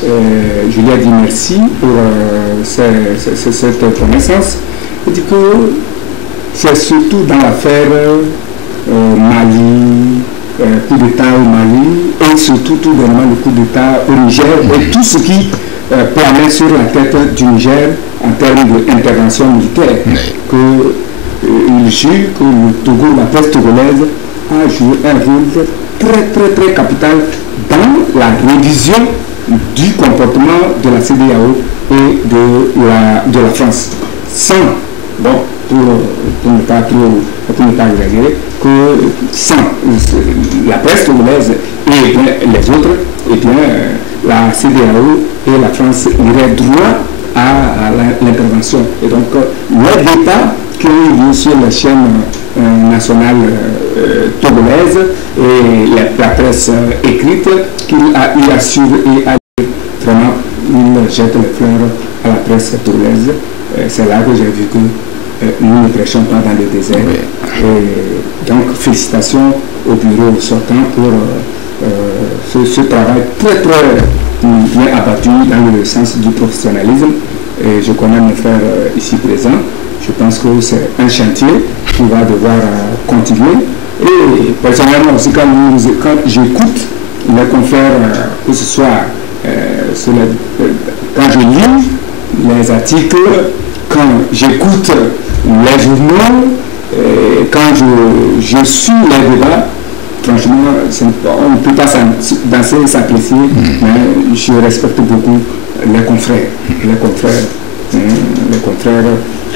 Je lui ai dit merci pour cette reconnaissance. Il dit que c'est surtout dans l'affaire Mali, coup d'État au Mali, et surtout tout dernièrement le coup d'État au Niger, et tout ce qui planait sur la tête du Niger en termes d'intervention militaire, qu'il jure que le Togo, la presse togolaise, a joué un rôle très capital dans la révision du comportement de la CEDEAO et de la France. Sans, bon, pour ne pas exagérer, que sans la presse togolaise et les autres, et bien, la CEDEAO et la France iraient droit à l'intervention. Et donc, l'aide d'État qui ont eu lieu sur la chaîne nationale togolaise et la presse écrite, qu'il a eu à suivre et à lire, vraiment, il jette les fleurs à la presse togolaise. C'est là que j'ai vu que nous ne prêchons pas dans le désert. Et donc, félicitations au bureau sortant pour ce travail très bien abattu dans le sens du professionnalisme. Et je connais mes frères ici présents. Je pense que c'est un chantier qui va devoir continuer. Et personnellement aussi, quand j'écoute les confrères, que ce soit quand je lis les articles, quand j'écoute les journaux, quand je suis les débats, franchement, on ne peut pas danser et s'apprécier, mais je respecte beaucoup les confrères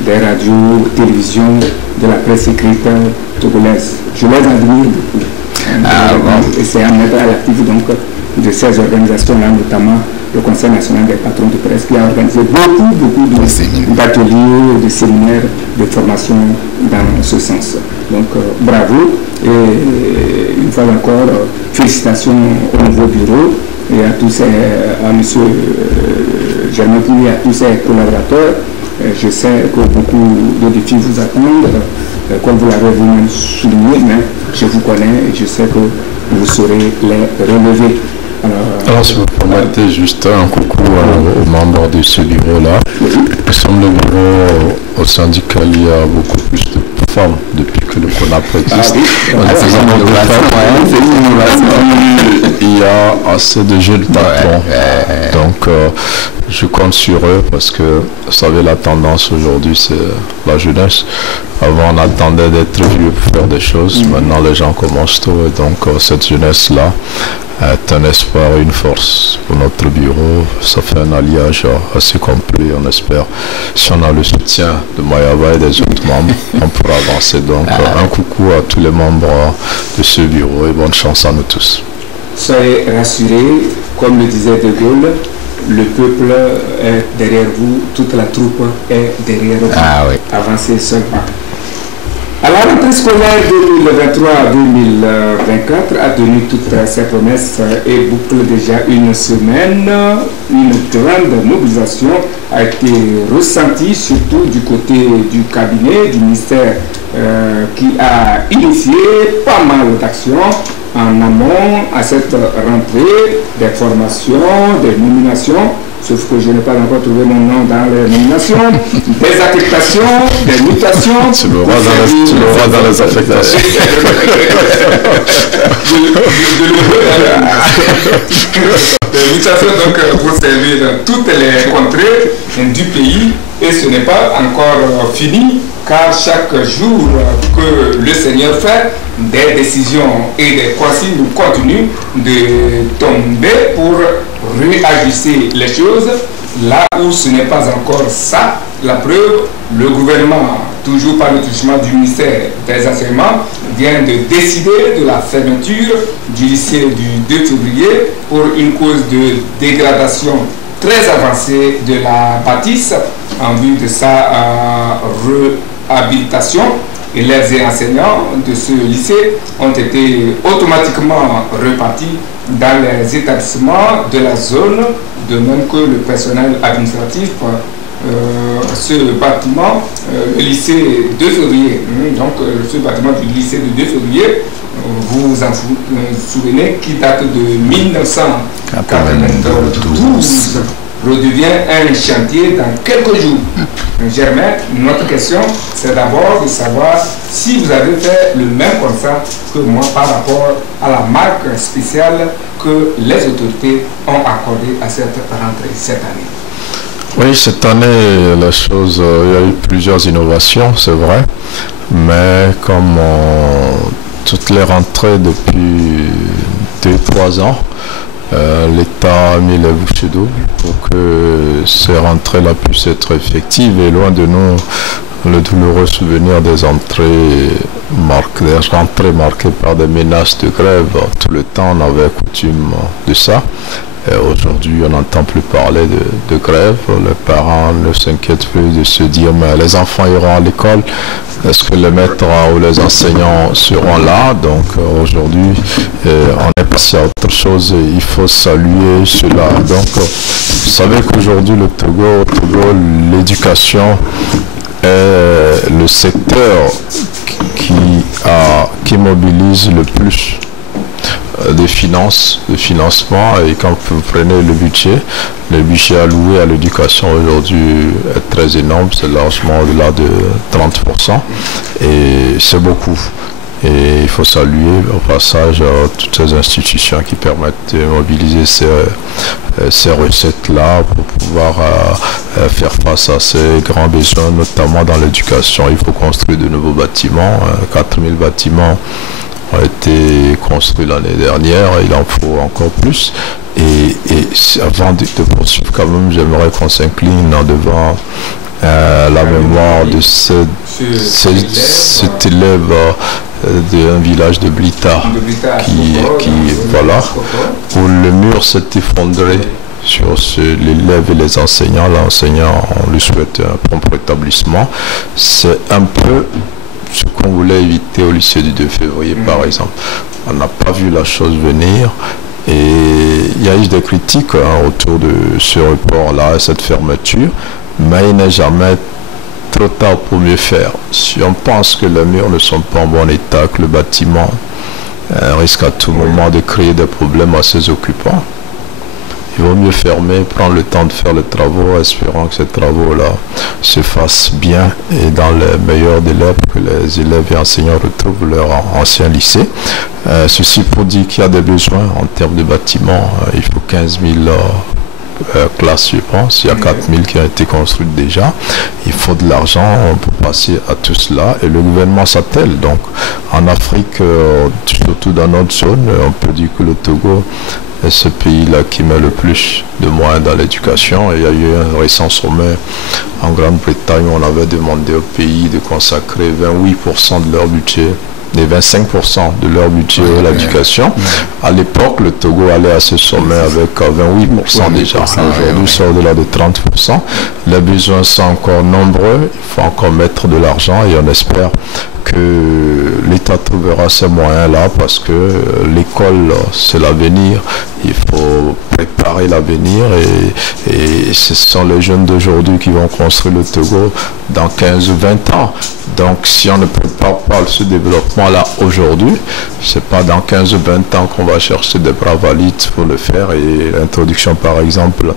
des radios, télévisions, de la presse écrite togolaise. Je les admire beaucoup. Et c'est à mettre à l'actif donc de ces organisations-là, notamment le Conseil national des patrons de presse, qui a organisé beaucoup d'ateliers, de séminaires, de formations dans ce sens. Donc bravo et une fois encore, félicitations au nouveau bureau et à tous à M. Germain Pouilly et à tous ses collaborateurs. Je sais que beaucoup de défis vous attendent, comme vous l'avez vous-même souligné, mais je vous connais et je sais que vous saurez les relever. Alors, si vous permettez juste un coucou aux membres de ce bureau-là. Nous sommes le bureau au sein duquel il y a beaucoup plus de femmes depuis que le CONAP existe. Il y a assez de jeunes patrons. Donc, je compte sur eux parce que, vous savez, la tendance aujourd'hui, c'est la jeunesse. Avant, on attendait d'être vieux pour faire des choses. Maintenant, les gens commencent tôt. Et donc, cette jeunesse-là est un espoir et une force pour notre bureau. Ça fait un alliage assez complet. On espère, si on a le soutien de Mayaba et des autres membres, on pourra avancer. Donc, un coucou à tous les membres de ce bureau et bonne chance à nous tous. Soyez rassurés, comme le disait De Gaulle, le peuple est derrière vous, toute la troupe est derrière vous. Avancez seulement. À la rentrée scolaire 2023-2024 a tenu toutes ses promesses et boucle déjà une semaine. Une grande mobilisation a été ressentie, surtout du côté du cabinet, du ministère qui a initié pas mal d'actions en amont à cette rentrée, des formations, des nominations, sauf que je n'ai pas encore trouvé mon nom dans les nominations, des affectations, des mutations. Tu le vois dans les affectations. Des mutations donc pour servir dans toutes les contrées du pays, et ce n'est pas encore fini, car chaque jour que le Seigneur fait, des décisions et des consignes continuent de tomber pour réajuster les choses là où ce n'est pas encore ça. La preuve, le gouvernement, toujours par le truchement du ministère des Enseignements, vient de décider de la fermeture du lycée du 2 février pour une cause de dégradation très avancée de la bâtisse en vue de sa réhabilitation. Élèves et enseignants de ce lycée ont été automatiquement repartis dans les établissements de la zone, de même que le personnel administratif. Ce bâtiment, le lycée 2 février, donc ce bâtiment du lycée de 2 février, vous vous en souvenez, qui date de 1992, redevient un chantier dans quelques jours. Germain, notre question, c'est d'abord de savoir si vous avez fait le même constat que moi par rapport à la marque spéciale que les autorités ont accordée à cette rentrée cette année. Oui, cette année, la chose, il y a eu plusieurs innovations, c'est vrai, mais comme toutes les rentrées depuis 2-3 ans, l'État a mis les bouchées doubles pour que ces rentrées-là puissent être effectives, et loin de nous le douloureux souvenir des rentrées marquées par des menaces de grève. Tout le temps, on avait coutume de ça. Aujourd'hui, on n'entend plus parler de grève. Les parents ne s'inquiètent plus de se dire mais les enfants iront à l'école. Est-ce que les maîtres ou les enseignants seront là? Donc aujourd'hui, on est passé à autre chose et il faut saluer cela. Donc, vous savez qu'aujourd'hui, le Togo, l'éducation est le secteur qui mobilise le plus de financement, et quand vous prenez le budget alloué à l'éducation aujourd'hui est très énorme, c'est largement au-delà de 30%, et c'est beaucoup. Et il faut saluer au passage toutes ces institutions qui permettent de mobiliser ces recettes-là pour pouvoir faire face à ces grands besoins, notamment dans l'éducation. Il faut construire de nouveaux bâtiments, 4000 bâtiments ont été construits l'année dernière, il en faut encore plus. Et avant de poursuivre, quand même, j'aimerais qu'on s'incline devant la mémoire de cet élève d'un village de Blita qui voilà, où le mur s'est effondré sur l'élève et les enseignants. L'enseignant, on lui souhaite un prompt rétablissement. C'est un peu ce qu'on voulait éviter au lycée du 2 février, par exemple. On n'a pas vu la chose venir, et il y a eu des critiques autour de ce report-là, cette fermeture, mais il n'est jamais trop tard pour mieux faire. Si on pense que les murs ne sont pas en bon état, que le bâtiment risque à tout moment de créer des problèmes à ses occupants, il vaut mieux fermer, prendre le temps de faire les travaux, espérant que ces travaux-là se fassent bien et dans les meilleurs délais pour que les élèves et enseignants retrouvent leur ancien lycée. Ceci pour dire qu'il y a des besoins en termes de bâtiments. Il faut 15 000 classes, je pense. Il y a 4 000 qui ont été construites déjà. Il faut de l'argent pour passer à tout cela et le gouvernement s'attelle. Donc en Afrique, surtout dans notre zone, on peut dire que le Togo est ce pays-là qui met le plus de moyens dans l'éducation. Et il y a eu un récent sommet en Grande-Bretagne où on avait demandé au pays de consacrer 28% de leur budget et 25% de leur budget à l'éducation. À l'époque, le Togo allait à ce sommet avec 28% déjà. Aujourd'hui, c'est au-delà de 30%. Les besoins sont encore nombreux. Il faut encore mettre de l'argent et on espère que l'État trouvera ces moyens-là parce que l'école, c'est l'avenir. Il faut préparer l'avenir et ce sont les jeunes d'aujourd'hui qui vont construire le Togo dans 15 ou 20 ans. Donc si on ne prépare pas ce développement-là aujourd'hui, c'est pas dans 15 ou 20 ans qu'on va chercher des bras valides pour le faire. Et l'introduction par exemple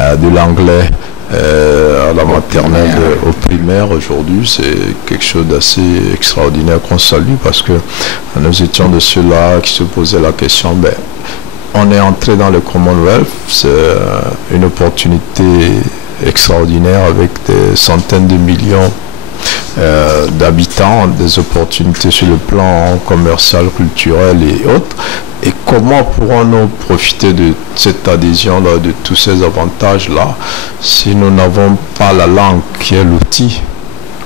de l'anglais à la maternelle, au primaire aujourd'hui, c'est quelque chose d'assez extraordinaire qu'on salue parce que nous étions de ceux-là qui se posaient la question, on est entré dans le Commonwealth, c'est une opportunité extraordinaire avec des centaines de millions d'habitants, des opportunités sur le plan commercial, culturel et autres. Et comment pourrons-nous profiter de cette adhésion-là, de tous ces avantages-là, si nous n'avons pas la langue qui est l'outil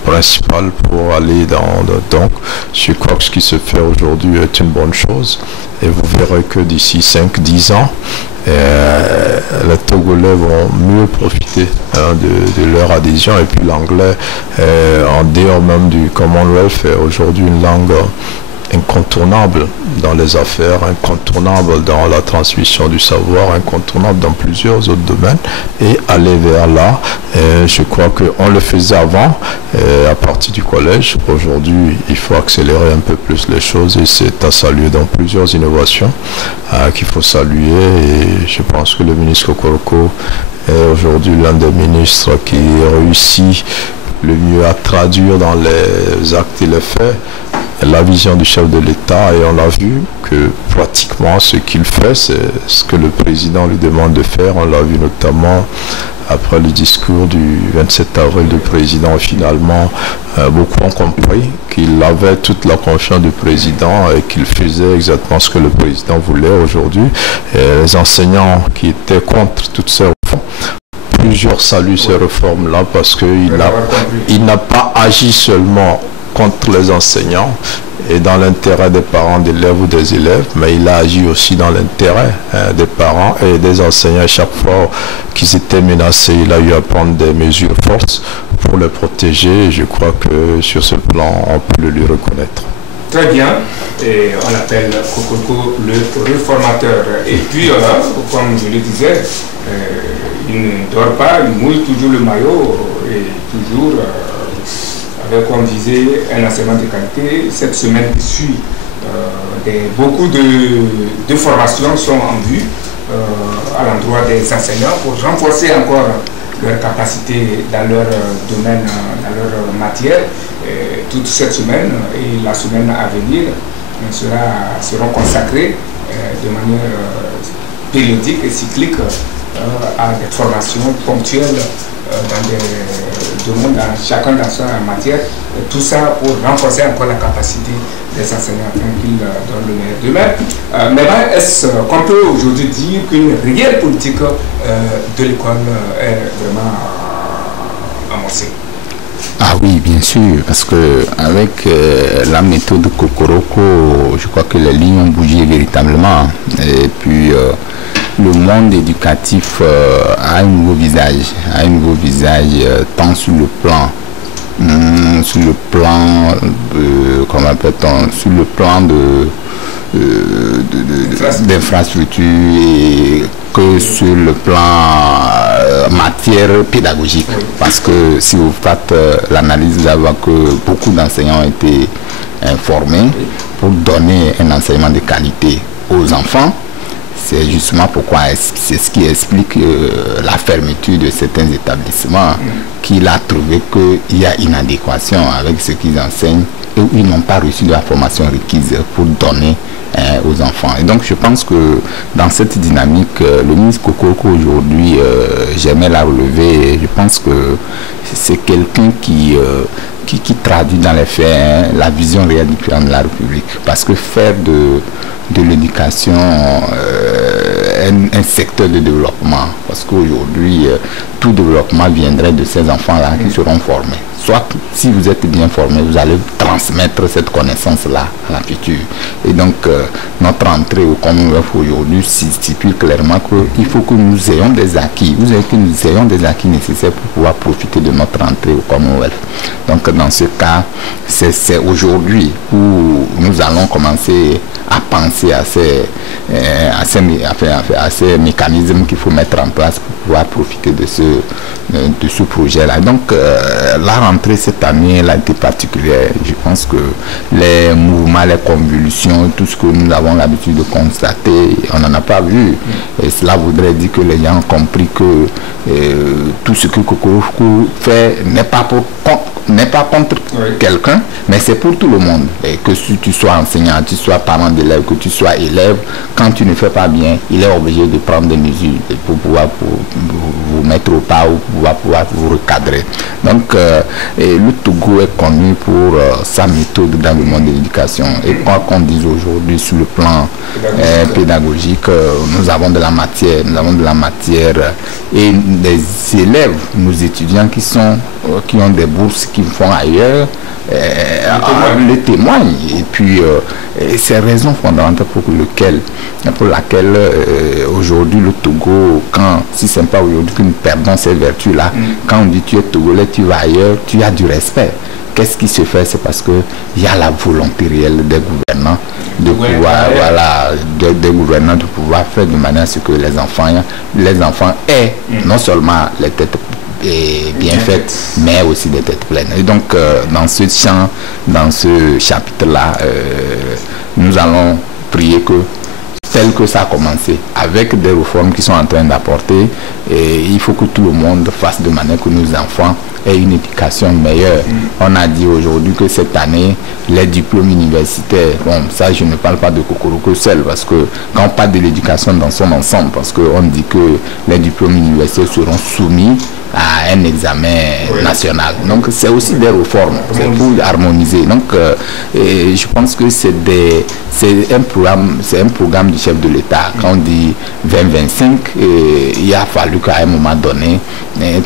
principal pour aller donc je crois que ce qui se fait aujourd'hui est une bonne chose et vous verrez que d'ici 5-10 ans les Togolais vont mieux profiter de leur adhésion et puis l'anglais en dehors même du Commonwealth est aujourd'hui une langue incontournable dans les affaires, incontournable dans la transmission du savoir, incontournable dans plusieurs autres domaines et aller vers là, je crois qu'on le faisait avant à partir du collège. Aujourd'hui, il faut accélérer un peu plus les choses et c'est à saluer dans plusieurs innovations qu'il faut saluer et je pense que le ministre Kokoroko est aujourd'hui l'un des ministres qui réussit le mieux à traduire dans les actes et les faits la vision du chef de l'État et on a vu que pratiquement ce qu'il fait, c'est ce que le président lui demande de faire. On l'a vu notamment après le discours du 27 avril du président. Finalement, beaucoup ont compris qu'il avait toute la confiance du président et qu'il faisait exactement ce que le président voulait aujourd'hui. Les enseignants qui étaient contre toutes ces réformes, plusieurs saluent ces réformes-là parce qu'il n'a pas agi seulement contre les enseignants et dans l'intérêt des parents d'élèves ou des élèves, mais il a agi aussi dans l'intérêt des parents et des enseignants. Chaque fois qu'ils étaient menacés, il a eu à prendre des mesures fortes pour les protéger et je crois que sur ce plan, on peut le lui reconnaître. Très bien, et on l'appelle Kokoroko le réformateur. Et puis, comme je le disais, il ne dort pas, il mouille toujours le maillot et toujours... avec, comme disait, un enseignement de qualité. Cette semaine qui suit, beaucoup de formations sont en vue à l'endroit des enseignants pour renforcer encore leur capacité dans leur domaine, dans leur matière. Toute cette semaine et la semaine à venir seront consacrées de manière périodique et cyclique à des formations ponctuelles dans des domaines, chacun dans sa matière, tout ça pour renforcer encore la capacité des enseignants afin qu'ils donnent le meilleur demain. Mais est-ce qu'on peut aujourd'hui dire qu'une réelle politique de l'école est vraiment amorcée? Ah oui, bien sûr, parce que avec la méthode Kokoroko, je crois que les lignes ont bougé véritablement. Et puis le monde éducatif a un nouveau visage, tant sur le plan comment appelle-t-on, sur le plan d'infrastructure et que sur le plan matière pédagogique. Parce que si vous faites l'analyse, vous allez voir que beaucoup d'enseignants ont été informés pour donner un enseignement de qualité aux enfants. C'est justement pourquoi c'est ce qui explique la fermeture de certains établissements, qu'il a trouvé qu'il y a inadéquation avec ce qu'ils enseignent et où ils n'ont pas reçu de la formation requise pour donner aux enfants. Et donc je pense que dans cette dynamique, le ministre Kokoroko aujourd'hui, j'aimais la relever, je pense que c'est quelqu'un qui traduit dans les faits la vision réelle du président de la République. Parce que faire de l'éducation un secteur de développement, parce qu'aujourd'hui tout développement viendrait de ces enfants-là qui seront formés. Soit si vous êtes bien formé, vous allez transmettre cette connaissance-là à la future. Et donc notre entrée au Commonwealth aujourd'hui stipule clairement qu'il faut que nous ayons des acquis. Vous avez que nous ayons des acquis nécessaires pour pouvoir profiter de notre entrée au Commonwealth. Donc dans ce cas, c'est aujourd'hui où nous allons commencer à penser à ces mécanismes qu'il faut mettre en place pour pouvoir profiter de ce projet-là. Donc la rentrée cette année elle a été particulière. Je pense que les mouvements, les convulsions, tout ce que nous avons l'habitude de constater, on n'en a pas vu. Et cela voudrait dire que les gens ont compris que tout ce que Kokoroko fait n'est pas contre quelqu'un, mais c'est pour tout le monde. Et que si tu sois enseignant, tu sois parent d'élève, que tu sois élève, quand tu ne fais pas bien, il est obligé de prendre des mesures pour pouvoir vous mettre au pas ou pour pouvoir vous recadrer. Donc le Togo est connu pour sa méthode dans le monde de l'éducation. Et quoi qu'on dise aujourd'hui sur le plan pédagogique, nous avons de la matière, et des élèves, nos étudiants qui ont des bourses qu'ils font ailleurs, le témoignent. Et puis c'est raison fondamentale pour laquelle aujourd'hui le Togo, si ce n'est pas aujourd'hui que nous perdons ces vertus-là, quand on dit tu es Togolais, tu vas ailleurs, tu as du respect. Qu'est-ce qui se fait? C'est parce qu'il y a la volonté réelle des gouvernants de pouvoir faire de manière à ce que les enfants aient non seulement les têtes bien faites, mais aussi des têtes pleines. Et donc dans ce chapitre-là, nous allons prier que tel que ça a commencé, avec des réformes qui sont en train d'apporter, et il faut que tout le monde fasse de manière que nos enfants aient une éducation meilleure. On a dit aujourd'hui que cette année, les diplômes universitaires, bon, ça je ne parle pas de Kokoroko seul, parce que quand on parle de l'éducation dans son ensemble, parce qu'on dit que les diplômes universitaires seront soumis à un examen national. Donc c'est aussi des réformes, c'est pour harmoniser. Donc je pense que c'est un programme du chef de l'État. Quand on dit 2025, il a fallu qu'à un moment donné,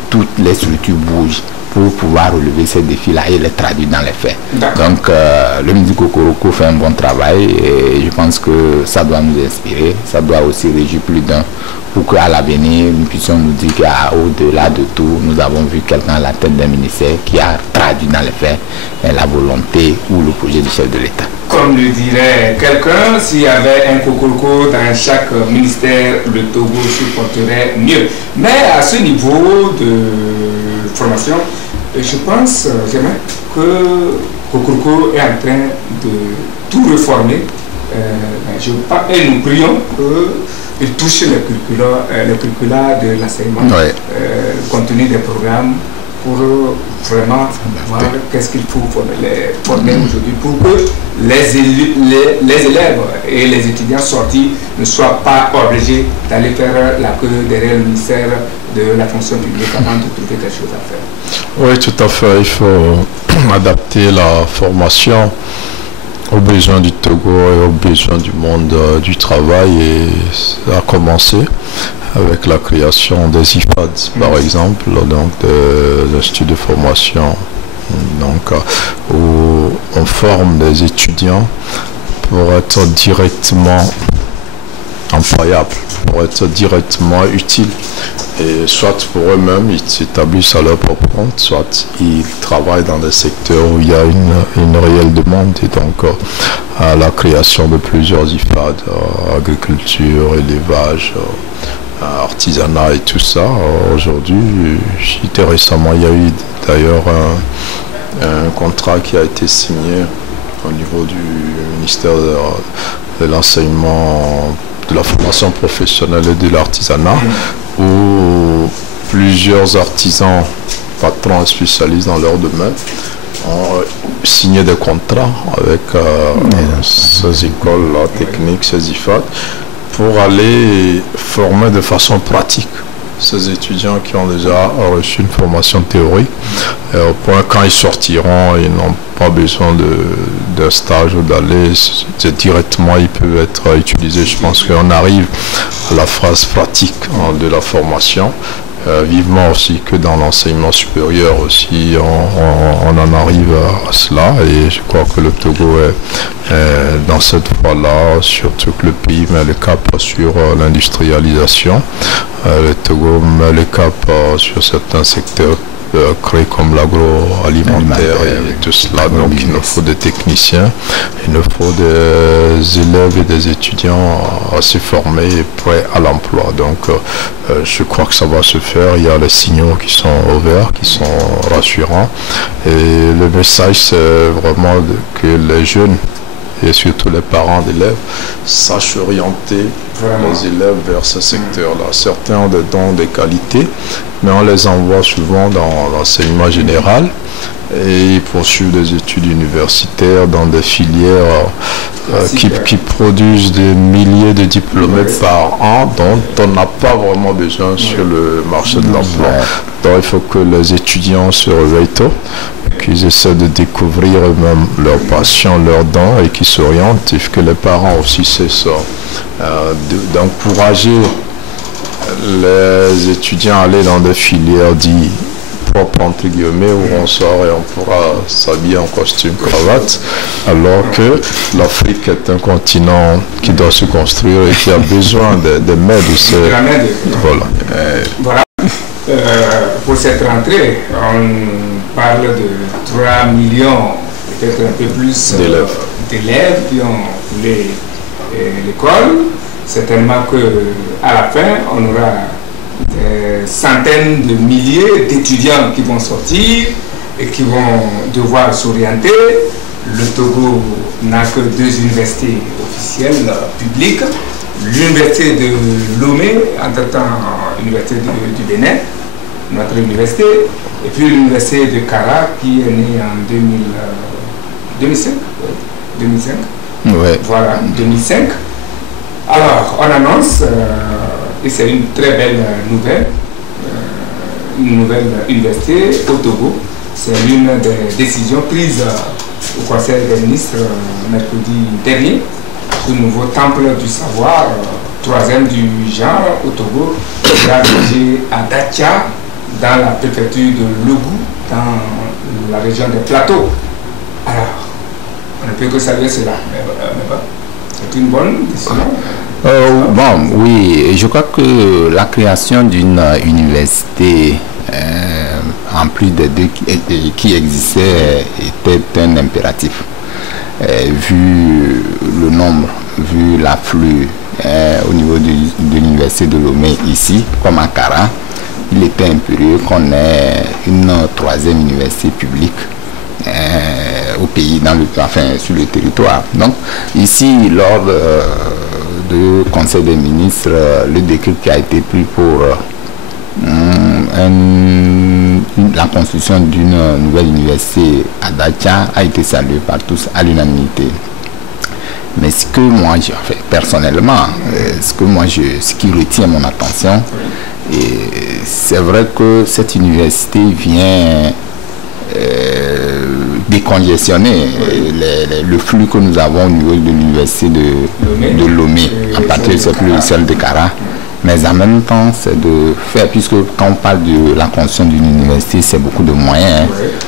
toutes les structures bougent pour pouvoir relever ces défis-là et les traduire dans les faits. Donc le ministre Kokoroko fait un bon travail et je pense que ça doit nous inspirer, ça doit aussi réjouir plus d'un, pour qu'à l'avenir nous puissions nous dire qu'au-delà de tout, nous avons vu quelqu'un à la tête d'un ministère qui a traduit dans les faits la volonté ou le projet du chef de l'État. Comme le dirait quelqu'un, s'il y avait un Kokoroko dans chaque ministère, le Togo se porterait mieux. Mais à ce niveau de formation, je pense, que Kokoroko est en train de tout réformer. Et nous prions qu'il touche les curricula de l'enseignement, contenu des programmes, pour vraiment voir qu'est-ce qu'il faut former aujourd'hui pour que les élèves et les étudiants sortis ne soient pas obligés d'aller faire la queue derrière le ministère de la fonction publique avant de trouver des choses à faire. Oui, tout à fait. Il faut adapter la formation aux besoins du Togo et aux besoins du monde du travail, et ça a commencé avec la création des IFAD, par exemple, donc des instituts de formation, donc, où on forme des étudiants pour être directement employables, pour être directement utiles. Et soit pour eux-mêmes, ils s'établissent à leur propre compte, soit ils travaillent dans des secteurs où il y a une réelle demande. Et donc, à la création de plusieurs IFAD, agriculture, élevage, artisanat et tout ça. Aujourd'hui, récemment, il y a eu d'ailleurs un contrat qui a été signé au niveau du ministère de l'enseignement de la formation professionnelle et de l'artisanat, où plusieurs artisans, patrons et spécialistes dans leur domaine ont signé des contrats avec ces écoles techniques, ces IFAD, pour aller former de façon pratique ces étudiants qui ont déjà reçu une formation théorique, au point quand ils sortiront, ils n'ont pas besoin d'un stage ou d'aller directement, ils peuvent être utilisés. Je pense qu'on arrive à la phase pratique de la formation. Vivement aussi que dans l'enseignement supérieur aussi on en arrive à cela, et je crois que le Togo est dans cette voie-là, surtout que le pays met le cap sur l'industrialisation. Le Togo met le cap sur certains secteurs créés comme l'agroalimentaire et tout cela. Donc il nous faut des techniciens, il nous faut des élèves et des étudiants assez formés et prêts à l'emploi. Donc je crois que ça va se faire. Il y a les signaux qui sont ouverts, qui sont rassurants, et le message c'est vraiment que les jeunes et surtout les parents d'élèves sachent orienter les élèves vers ce secteur-là. Certains ont des dons, des qualités, mais on les envoie souvent dans l'enseignement général et ils poursuivent des études universitaires dans des filières qui produisent des milliers de diplômés par an, dont on n'a pas vraiment besoin sur le marché de l'emploi. Donc il faut que les étudiants se réveillent tôt, qu'ils essaient de découvrir eux-mêmes leur passion, leurs dons, et qu'ils s'orientent, et que les parents aussi cessent d'encourager les étudiants à aller dans des filières dites propres entre guillemets, où on sort et on pourra s'habiller en costume, cravate, alors que l'Afrique est un continent qui doit se construire et qui a besoin de maîtres de ces... Voilà. Pour cette rentrée, on parle de 3 millions, peut-être un peu plus d'élèves qui ont foulé l'école. Certainement qu'à la fin, on aura des centaines de milliers d'étudiants qui vont sortir et qui vont devoir s'orienter. Le Togo n'a que 2 universités officielles publiques. L'université de Lomé, entre-temps l'université du Bénin, notre université, et puis l'université de Kara qui est née en 2005. Ouais. Voilà, 2005. Alors, on annonce, et c'est une très belle nouvelle, une nouvelle université au Togo. C'est l'une des décisions prises au Conseil des ministres mercredi dernier. Le nouveau temple du savoir, 3e du genre au Togo, sera logé à Datia, dans la préfecture de Logou, dans la région des Plateaux. Alors, on ne peut que saluer cela, mais c'est une bonne décision. Bon, oui, je crois que la création d'une université, en plus des 2 qui existaient, était un impératif. Vu le nombre, vu l'afflux au niveau de l'université de Lomé ici, comme à Kara, il était impérieux qu'on ait une 3e université publique au pays, sur le territoire. Donc ici, lors du Conseil des ministres, le décret qui a été pris pour la construction d'une nouvelle université à Datia a été salué par tous à l'unanimité. Mais ce que moi, personnellement, ce qui retient mon attention, c'est vrai que cette université vient décongestionner le flux que nous avons au niveau de l'université de Lomé, en particulier celle de Kara. Mais en même temps, c'est de faire, puisque quand on parle de la construction d'une université, c'est beaucoup de moyens.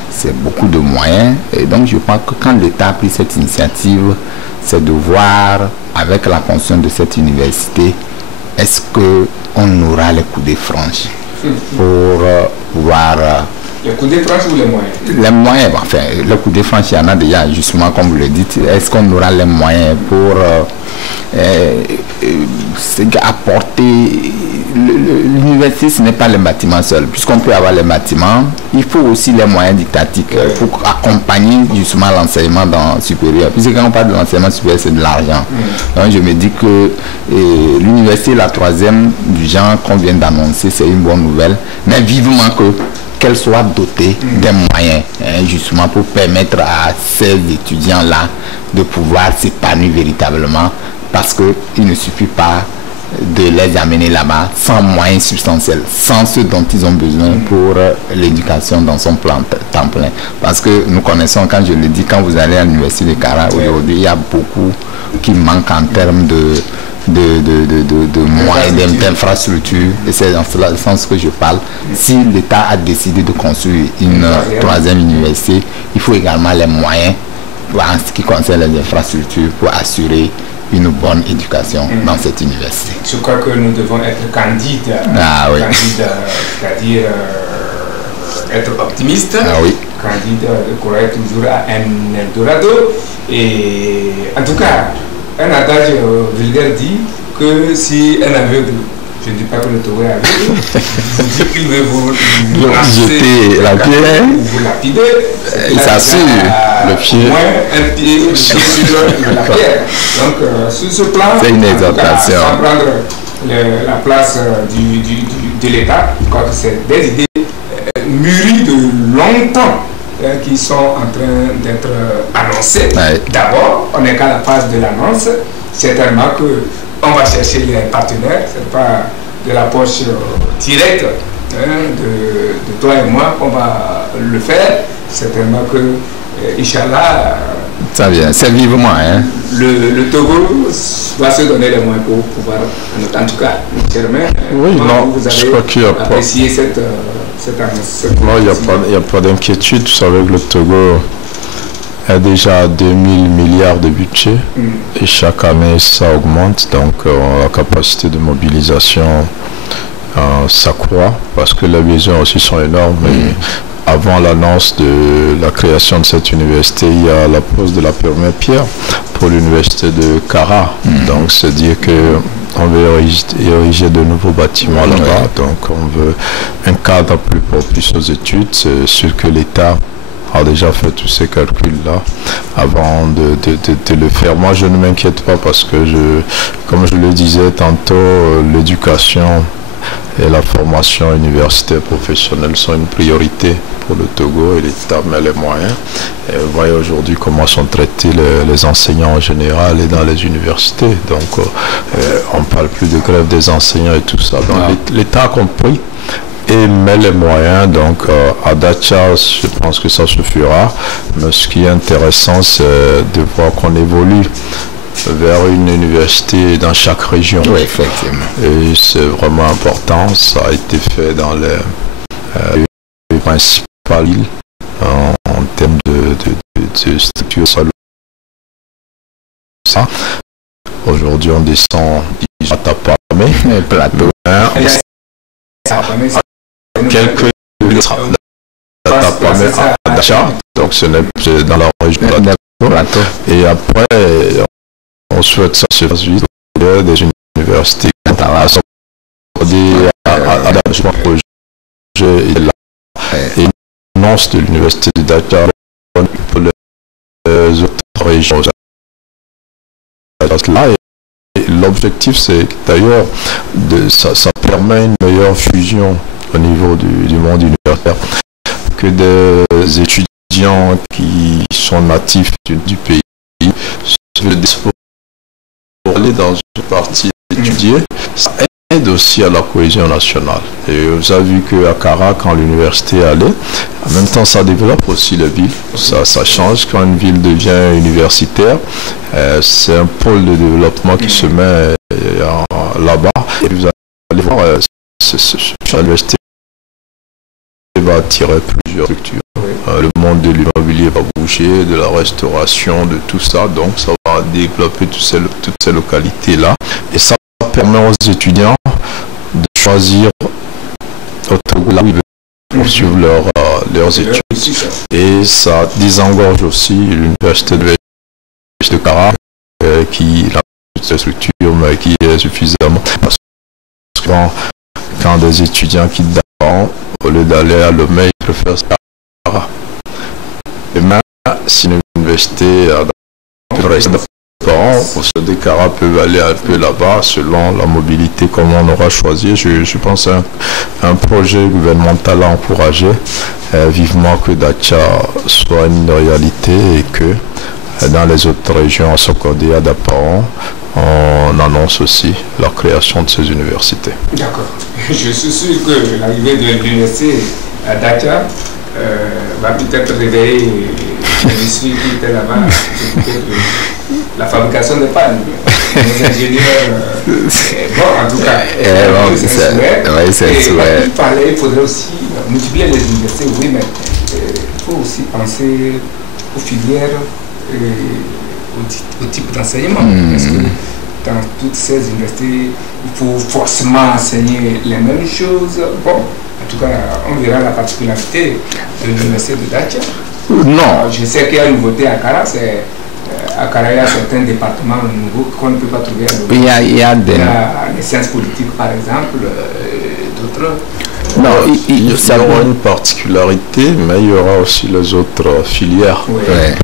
C'est beaucoup de moyens. Et donc, je crois que quand l'État a pris cette initiative, c'est de voir, avec la construction de cette université, est-ce qu'on aura les coudées franches pour pouvoir Les coups de franche ou les moyens? Les moyens, enfin, le coup de franche, il y en a déjà, justement, comme vous le dites. Est-ce qu'on aura les moyens pour apporter... L'université, ce n'est pas le bâtiment seul. Puisqu'on peut avoir les bâtiments, il faut aussi les moyens didactiques pour accompagner justement l'enseignement supérieur. Puisque quand on parle de l'enseignement supérieur, c'est de l'argent. Donc je me dis que l'université, la troisième du genre qu'on vient d'annoncer, c'est une bonne nouvelle. Mais vivement qu'elle soit dotée des moyens, justement pour permettre à ces étudiants-là de pouvoir s'épanouir véritablement, parce qu'il ne suffit pas de les amener là-bas sans moyens substantiels, sans ce dont ils ont besoin pour l'éducation dans son plan temps plein. Parce que nous connaissons, quand je le dis, quand vous allez à l'université de Kara, aujourd'hui, il y a beaucoup qui manquent en termes de moyens, d'infrastructures, et c'est dans ce sens que je parle. Si l'État a décidé de construire une troisième université, il faut également les moyens en ce qui concerne les infrastructures pour assurer une bonne éducation dans cette université. Je crois que nous devons être candides, c'est-à-dire être optimistes, candides de croire toujours à un Eldorado. Et en tout cas, un adage vulgaire dit que si un aveugle, je ne dis pas que le Togo est aveugle, vous dit qu'il veut vous jeter la pierre, vous lapider, il s'assure le pied, un pied sur la pierre. Donc sur ce plan, c'est une exhortation. Sans prendre la place de l'État, je crois que c'est des idées mûries de longtemps qui sont en train d'être annoncées. D'abord, on n'est qu'à la phase de l'annonce. Certainement qu'on va chercher les partenaires, ce n'est pas de la poche directe de toi et moi qu'on va le faire. Certainement que, Inch'Allah, ça vient, c'est vivement. Le Togo va se donner les moyens pour pouvoir, en tout cas, Germain, vous avez apprécié cette annonce. Non, il n'y a pas d'inquiétude. Vous savez que le Togo a déjà 2000 milliards de budget et chaque année ça augmente, donc la capacité de mobilisation s'accroît parce que les besoins aussi sont énormes. Et avant l'annonce de la création de cette université, il y a la pose de la première pierre pour l'université de Kara. Donc c'est dire que on veut ériger de nouveaux bâtiments là-bas. Donc on veut un cadre plus propice aux études, c'est sûr que l'État a déjà fait tous ces calculs-là avant de le faire. Moi, je ne m'inquiète pas parce que, comme je le disais tantôt, l'éducation et la formation universitaire professionnelle sont une priorité pour le Togo et l'État met les moyens. Et vous voyez aujourd'hui comment sont traités les enseignants en général et dans les universités. Donc, on ne parle plus de grève des enseignants et tout ça. Donc, l'État a compris et met les moyens. Donc à Dacha, je pense que ça se fera, mais ce qui est intéressant, c'est de voir qu'on évolue vers une université dans chaque région. Oui, effectivement. Et c'est vraiment important. Ça a été fait dans les principales îles en termes de structure. Ça. Aujourd'hui, on descend à Tapamé, plateau. Quelques à Dacha, donc c'est dans la région plateau. Et après, on souhaite ça se fasse vite des universités à projet et une annonce de l'université de Dacha pour les autres régions. Et l'objectif, c'est d'ailleurs, ça permet une meilleure fusion au niveau du monde universitaire, que des étudiants qui sont natifs du pays se décident pour aller dans une partie étudier. Ça aide aussi à la cohésion nationale. Et vous avez vu qu'à Kara, quand l'université allait, en même temps ça développe aussi les villes. Ça change quand une ville devient universitaire. C'est un pôle de développement qui se met là-bas. Et vous allez voir, l'université va attirer plusieurs structures. Le monde de l'immobilier va bouger, de la restauration, de tout ça. Donc ça va développer toutes ces localités-là. Et ça permet aux étudiants de choisir au Togo là où ils veulent poursuivre leurs études. Et ça désengorge aussi l'université de Kara, qui a cette structure, mais qui est suffisamment. Parce que quand des étudiants quittent Dakar, au lieu d'aller à Lomé, ils préfèrent Kara. Et même si l'université peut rester parents, ceux de Kara peuvent aller un peu là-bas selon la mobilité comme on aura choisi. Je pense à un projet gouvernemental à encourager vivement que Dacha soit une réalité et que dans les autres régions à Sokodé, à Daparan, on annonce aussi la création de ces universités. D'accord. Je suis sûr que l'arrivée de l'université à Dacha va peut-être réveiller l'industrie qui était là-bas, la fabrication de pannes. Les ingénieurs, bon, en tout cas, il faudrait aussi multiplier les universités, oui, mais il faut aussi penser aux filières, au type d'enseignement. Parce que dans toutes ces universités, il faut forcément enseigner les mêmes choses. Bon, en tout cas, on verra la particularité de l'université de Dacha. Non. Je sais qu'il y a une nouveauté à Kara, à Kara, il y a certains départements nouveaux qu'on ne peut pas trouver à Lomé. Il y a les sciences politiques, par exemple, d'autres. Non, il y aura une particularité, mais il y aura aussi les autres filières. Oui.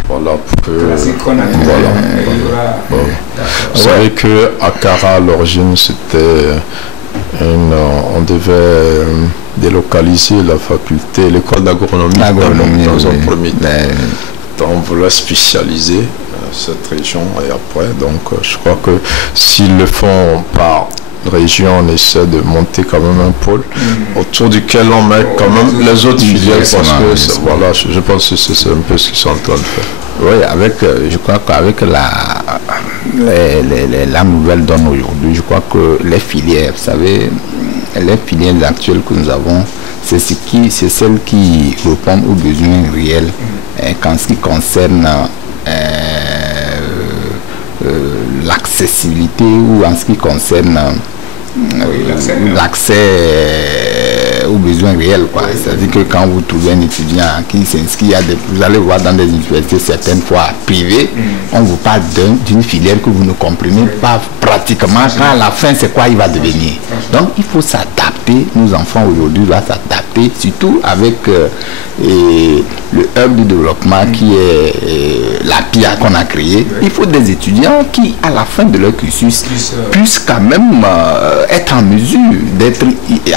Voilà, pour que, Vous savez qu'à Kara, à l'origine, c'était on devait délocaliser la faculté, l'école d'agronomie dans un premier temps. On voulait spécialiser cette région et après, donc je crois que s'ils le font par région, on essaie de monter quand même un pôle autour duquel on met quand même les autres filières parce que voilà, je pense que c'est un peu ce qu'ils sont en train de faire. Oui, je crois qu'avec la nouvelle donne aujourd'hui, je crois que les filières, vous savez, les filières actuelles que nous avons, c'est celles qui répondent aux besoins réels en ce qui concerne l'accessibilité ou en ce qui concerne l'accès aux besoins réels. C'est-à-dire que quand vous trouvez un étudiant qui s'inscrit, vous allez voir dans des universités certaines fois privées, on vous parle d'une filière que vous ne comprenez pas pratiquement. Quand à la fin, c'est quoi il va devenir. Donc il faut s'adapter. Nos enfants aujourd'hui doivent s'adapter, surtout avec le hub du développement qui est la PIA qu'on a créé. Il faut des étudiants qui, à la fin de leur cursus, puissent quand même être en mesure d'être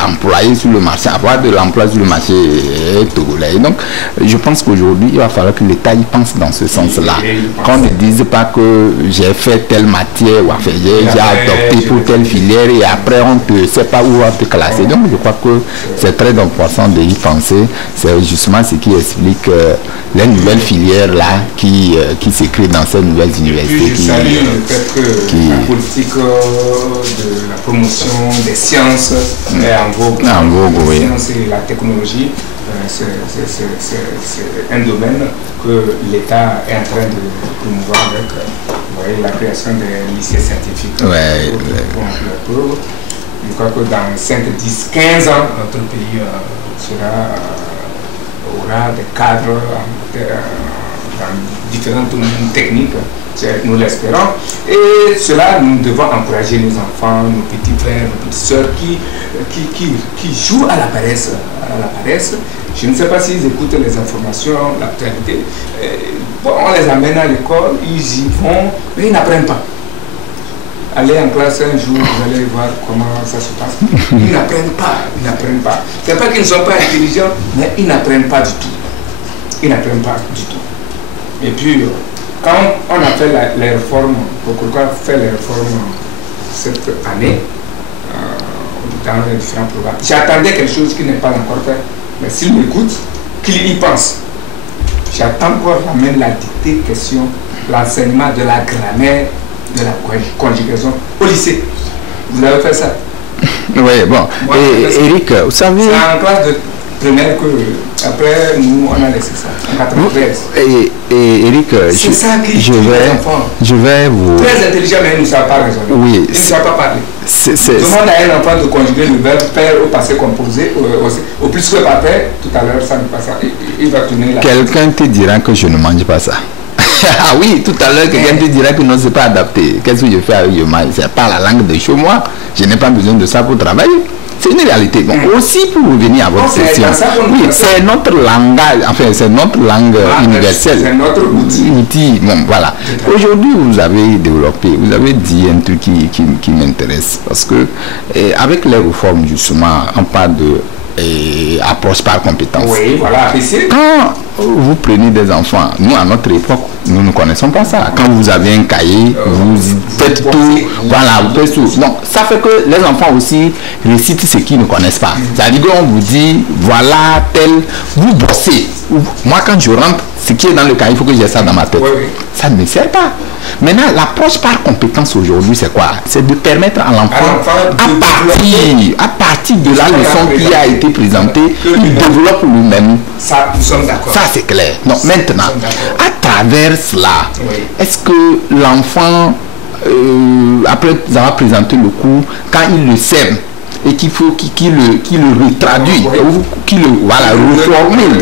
employés sur le marché, avoir de l'emploi sur le marché togolais. Donc, je pense qu'aujourd'hui, il va falloir que l'État y pense dans ce sens-là. Qu'on ne dise pas que j'ai fait telle matière ou enfin, j'ai adopté pour telle filière et après on ne sait pas où on peut classer. Donc, je crois que c'est très important d'y penser. C'est justement ce qui explique les nouvelles filières là qui s'écrivent dans ces nouvelles universités. Je salue le fait que la politique de la promotion des sciences est en vogue. Oui. La science et la technologie, c'est un domaine que l'État est en train de promouvoir avec la création des lycées scientifiques. Je crois que dans 5, 10, 15 ans, notre pays aura des cadres dans différentes techniques. Nous l'espérons. Et cela, nous devons encourager nos enfants, nos petits frères, nos petites soeurs qui jouent à la paresse. Je ne sais pas s'ils écoutent les informations, l'actualité. Bon, on les amène à l'école, ils y vont, mais ils n'apprennent pas. Allez en classe un jour, vous allez voir comment ça se passe. Ils n'apprennent pas. C'est pas qu'ils ne sont pas intelligents, mais ils n'apprennent pas du tout. Et puis, quand on a fait les réformes, pourquoi faire les réformes cette année dans les différents programmes, j'attendais quelque chose qui n'est pas encore fait, mais s'il m'écoute, qu'il y pense. J'attends encore même la dictée question, l'enseignement de la grammaire, de la conjugaison au lycée. Vous avez fait ça? Oui, bon. Et Eric, vous savez... C'est en classe de primaire que après nous on a laissé ça en 93. Et Eric, c'est ça qui je vais vous... Très intelligent, mais ils ne savent pas raisonner. Oui. Ils ne savent pas parler. Demande à un enfant de conjuguer le verbe père au passé composé, au plus que par père, tout à l'heure ça ne passe pas. Il va tourner là. Quelqu'un te dira que je ne mange pas ça. Ah oui, tout à l'heure, quelqu'un te dira que non, c'est pas adapté. Qu'est-ce que je fais avec le mal? C'est pas la langue de chez moi. Je n'ai pas besoin de ça pour travailler. C'est une réalité. Bon, aussi pour revenir à votre question, oui, c'est notre langage, enfin, c'est notre langue universelle. C'est notre outil. Bon, voilà. Aujourd'hui, vous avez développé, vous avez dit un truc qui m'intéresse. Parce que, avec les réformes, justement, on parle de approche par compétence. Oui, voilà. Quand vous prenez des enfants, nous à notre époque, nous ne connaissons pas ça. Quand vous avez un cahier, vous faites tout, voilà, vous faites tout. Donc ça fait que les enfants aussi récitent ce qu'ils ne connaissent pas. C'est-à-dire qu'on vous dit, voilà, tel, vous bossez. Moi quand je rentre, ce qui est dans le cahier, il faut que j'ai ça dans ma tête. Ça ne me sert pas. Maintenant, l'approche par compétence aujourd'hui, c'est quoi? C'est de permettre à l'enfant, à partir de la leçon qui a été présentée, il développe lui-même. Ça, nous sommes d'accord. Ça, c'est clair. Donc maintenant, à travers cela, est-ce que l'enfant, après avoir présenté le cours, quand il le sème, et qu'il faut qu'il le retraduit, qu'il le reformule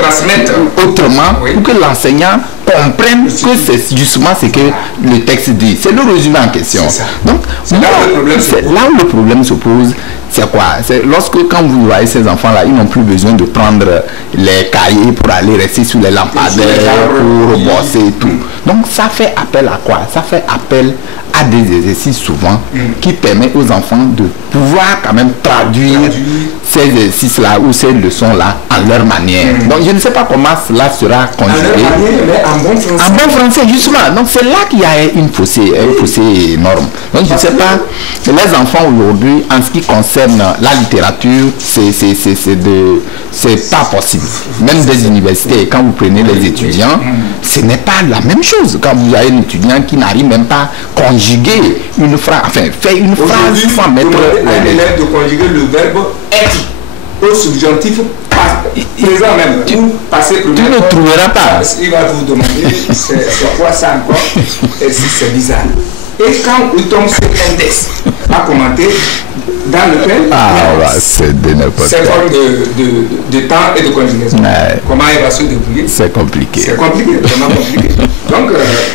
autrement, pour que l'enseignant comprenne que c'est justement ce que le texte dit. C'est le résumé en question. Donc, là où le problème se pose, c'est quoi? C'est lorsque, quand vous voyez ces enfants-là, ils n'ont plus besoin de prendre les cahiers pour aller rester sous les lampadaires, pour bosser et tout. Donc, ça fait appel à quoi? Ça fait appel à des exercices souvent qui permettent aux enfants de pouvoir quand même traduire ces exercices-là ou ces leçons-là en leur manière. Donc, je ne sais pas comment cela sera conjugué. En bon français, justement. Donc, c'est là qu'il y a un fossé énorme. Donc, je ne sais pas, les enfants aujourd'hui, en ce qui concerne la littérature, c'est pas possible. Même des universités, quand vous prenez les étudiants, ce n'est pas la même chose. Quand vous avez un étudiant qui n'arrive même pas à conjuguer une phrase, enfin, faire une phrase sans mettre un élève de conjuguer le verbe être au subjonctif présent même. Tu ne trouveras pas. Il va vous demander c'est quoi ça encore et si c'est bizarre. Et quand il tombe sur un texte à commenter dans lequel c'est de n'importe c'est forme de temps et de conjugaison. Comment il va se débrouiller? C'est compliqué. C'est compliqué, vraiment compliqué. Donc,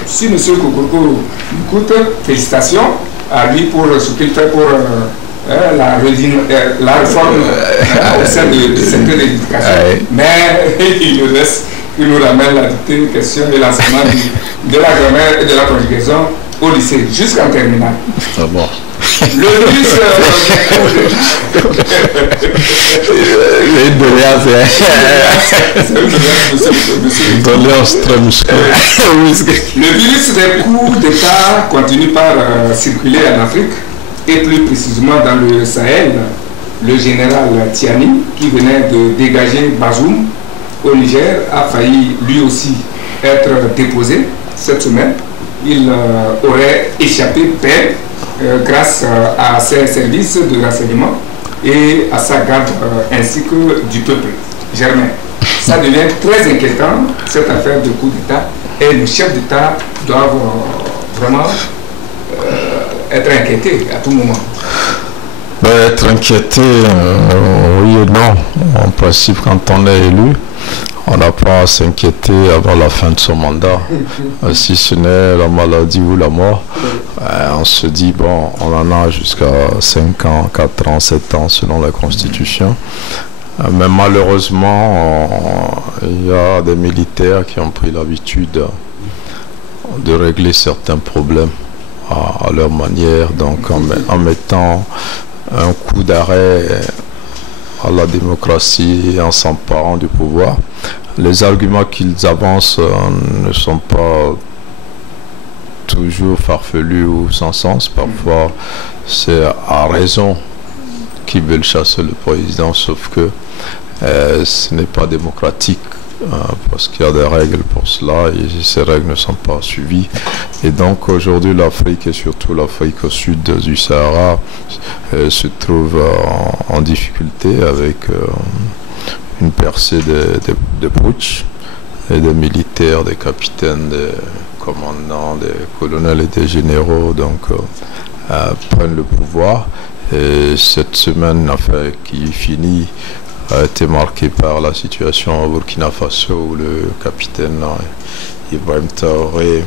si M. Kokoroko écoute, félicitations à lui pour ce qu'il fait pour la réforme au sein du secteur de l'éducation. Mais il nous ramène la dictée, question de l'enseignement de la grammaire et de la conjugaison au lycée, jusqu'en terminale. Bon. Le virus... Le virus des coups d'État continue par circuler en Afrique et plus précisément dans le Sahel. Le général Tiani, qui venait de dégager Bazoum au Niger, a failli lui aussi être déposé cette semaine. Il aurait échappé paix grâce à ses services de renseignement et à sa garde ainsi que du peuple. Germain, ça devient très inquiétant, cette affaire de coup d'État, et le chef d'État doit vraiment être inquiété à tout moment. Être inquiété, oui et non. En principe, quand on est élu, on n'a pas à s'inquiéter avant la fin de son mandat. Si ce n'est la maladie ou la mort, on se dit, bon, on en a jusqu'à 5 ans, 4 ans, 7 ans selon la Constitution. Mais malheureusement, il y a des militaires qui ont pris l'habitude de régler certains problèmes à leur manière, donc en mettant un coup d'arrêt à la démocratie et en s'emparant du pouvoir. Les arguments qu'ils avancent ne sont pas toujours farfelus ou sans sens. Parfois, c'est à raison qu'ils veulent chasser le président, sauf que ce n'est pas démocratique. Parce qu'il y a des règles pour cela et ces règles ne sont pas suivies. Et donc aujourd'hui l'Afrique et surtout l'Afrique au sud du Sahara se trouve en difficulté avec une percée de putsch, et des militaires, des capitaines, des commandants, des colonels et des généraux prennent le pouvoir. Et cette semaine qui finit a été marquée par la situation au Burkina Faso où le capitaine Ibrahim Traoré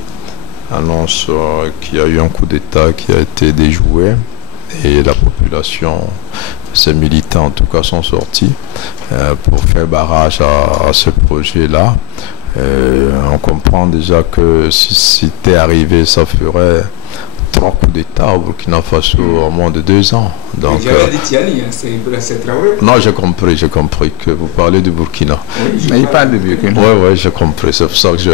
annonce qu'il y a eu un coup d'État qui a été déjoué et la population, ces militants en tout cas, sont sortis pour faire barrage à ce projet-là. On comprend déjà que si c'était arrivé, ça ferait 3 coups d'État au Burkina Faso en moins de 2 ans. Donc, c'est Traoré. Non, j'ai compris que vous parlez du Burkina. Oui, Mais il parle de Burkina. Oui, j'ai compris, c'est pour ça que je...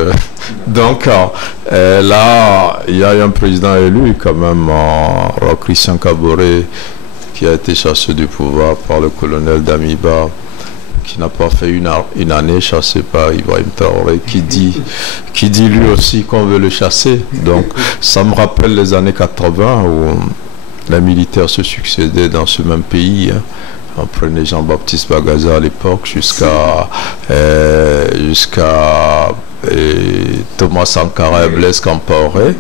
Donc là, il y a un président élu quand même, Christian Kaboré, qui a été chassé du pouvoir par le colonel Damiba, qui n'a pas fait une année chassé par Ibrahim Traoré, qui dit lui aussi qu'on veut le chasser. Donc ça me rappelle les années 80 où les militaires se succédaient dans ce même pays. On prenait Jean-Baptiste Bagaza à l'époque jusqu'à Thomas Sankara et Blaise Compaoré.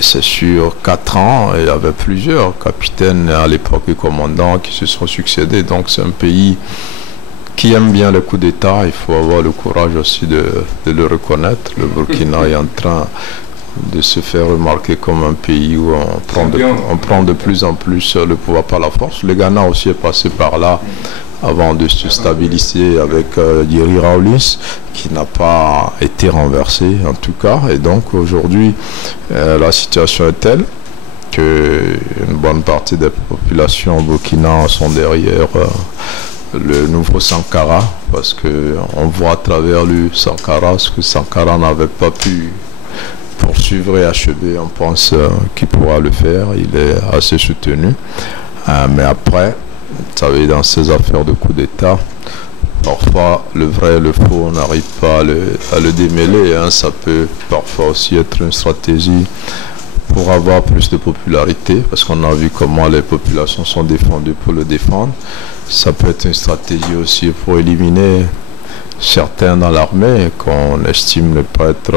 C'est sur 4 ans, il y avait plusieurs capitaines à l'époque et commandants qui se sont succédés. Donc c'est un pays qui aime bien le coup d'État. Il faut avoir le courage aussi de le reconnaître. Le Burkina est en train de se faire remarquer comme un pays où on prend de plus en plus le pouvoir par la force. Le Ghana aussi est passé par là avant de se stabiliser avec Thierry Rawlings, qui n'a pas été renversé en tout cas. Et donc aujourd'hui, la situation est telle qu'une bonne partie des populations au Burkina sont derrière le nouveau Sankara, parce qu'on voit à travers lui Sankara ce que Sankara n'avait pas pu poursuivre et achever. On pense qu'il pourra le faire, il est assez soutenu. Mais après, vous savez, dans ces affaires de coup d'État, parfois le vrai et le faux, on n'arrive pas à le démêler. Ça peut parfois aussi être une stratégie pour avoir plus de popularité, parce qu'on a vu comment les populations sont défendues pour le défendre. Ça peut être une stratégie aussi pour éliminer certains dans l'armée qu'on estime ne pas être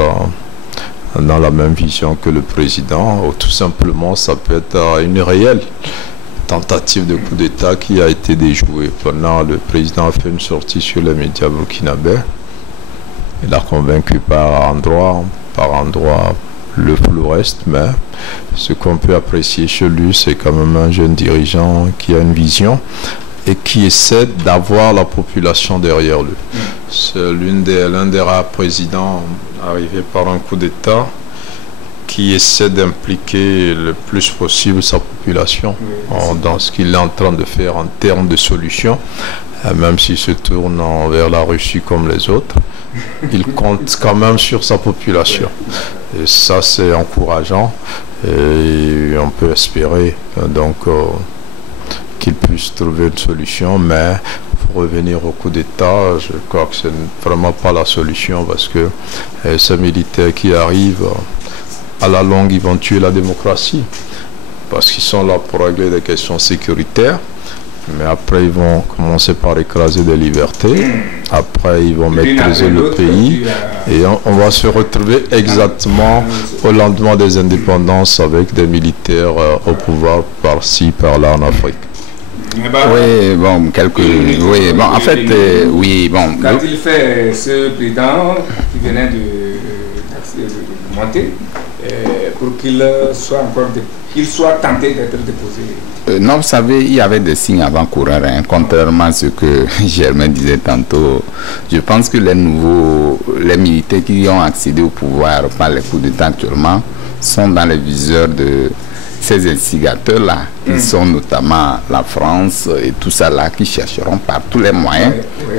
dans la même vision que le président, ou tout simplement ça peut être une réelle tentative de coup d'État qui a été déjouée. Pendant, le président a fait une sortie sur les médias burkinabés. Il a convaincu par endroit le flou reste, mais ce qu'on peut apprécier chez lui, c'est quand même un jeune dirigeant qui a une vision et qui essaie d'avoir la population derrière lui. C'est l'un des rares présidents arrivés par un coup d'État qui essaie d'impliquer le plus possible sa population dans ce qu'il est en train de faire en termes de solutions, même s'il se tourne vers la Russie comme les autres. Il compte quand même sur sa population. Et ça, c'est encourageant. Et on peut espérer qu'il puisse trouver une solution. Mais pour revenir au coup d'État, je crois que ce n'est vraiment pas la solution, parce que ces militaires qui arrivent, à la longue, ils vont tuer la démocratie. Parce qu'ils sont là pour régler des questions sécuritaires. Mais après, ils vont commencer par écraser des libertés. Après, ils vont maîtriser le pays. Et on va se retrouver exactement au lendemain des indépendances avec des militaires au pouvoir par-ci, par-là en Afrique. Oui, bon, oui, bon, en fait, oui, bon. Quand il fait ce président qui venait de monter, pour qu'il soit tenté d'être déposé. Non, vous savez, il y avait des signes avant-coureurs, contrairement à ce que Germain disait tantôt. Je pense que les militaires qui ont accédé au pouvoir par les coups d'État actuellement sont dans les viseurs de ces instigateurs-là, qui sont notamment la France et tout ça là, qui chercheront par tous les moyens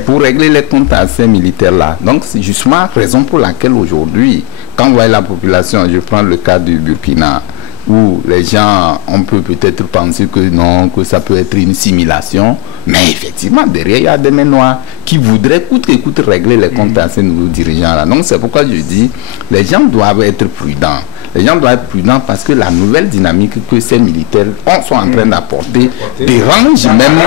pour régler les comptes à ces militaires-là. Donc c'est justement la raison pour laquelle aujourd'hui, quand vous voyez la population, je prends le cas du Burkina, où les gens, on peut peut-être penser que non, que ça peut être une simulation, mais effectivement, derrière, il y a des mains noires qui voudraient coûte que coûte régler les comptes à ces nouveaux dirigeants-là. Donc, c'est pourquoi je dis, les gens doivent être prudents. Les gens doivent être prudents parce que la nouvelle dynamique que ces militaires sont en train d'apporter dérange même.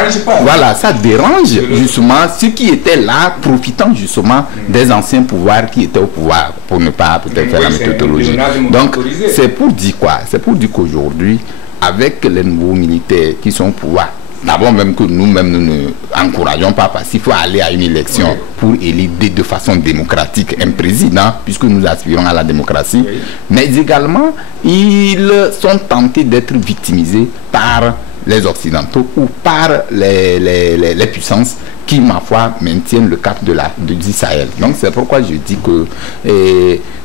Voilà, ça dérange justement ceux qui étaient là, profitant justement des anciens pouvoirs qui étaient au pouvoir, pour ne pas peut-être faire la méthodologie. Donc, c'est pour dire quoi? C'est pour dire qu'aujourd'hui, avec les nouveaux militaires qui sont au pouvoir, d'abord même que nous-mêmes, nous ne encourageons pas parce qu'il faut aller à une élection pour élire de façon démocratique un président, puisque nous aspirons à la démocratie. Mais également, ils sont tentés d'être victimisés par les Occidentaux ou par les puissances qui, ma foi, maintiennent le cap du Sahel. Donc c'est pourquoi je dis que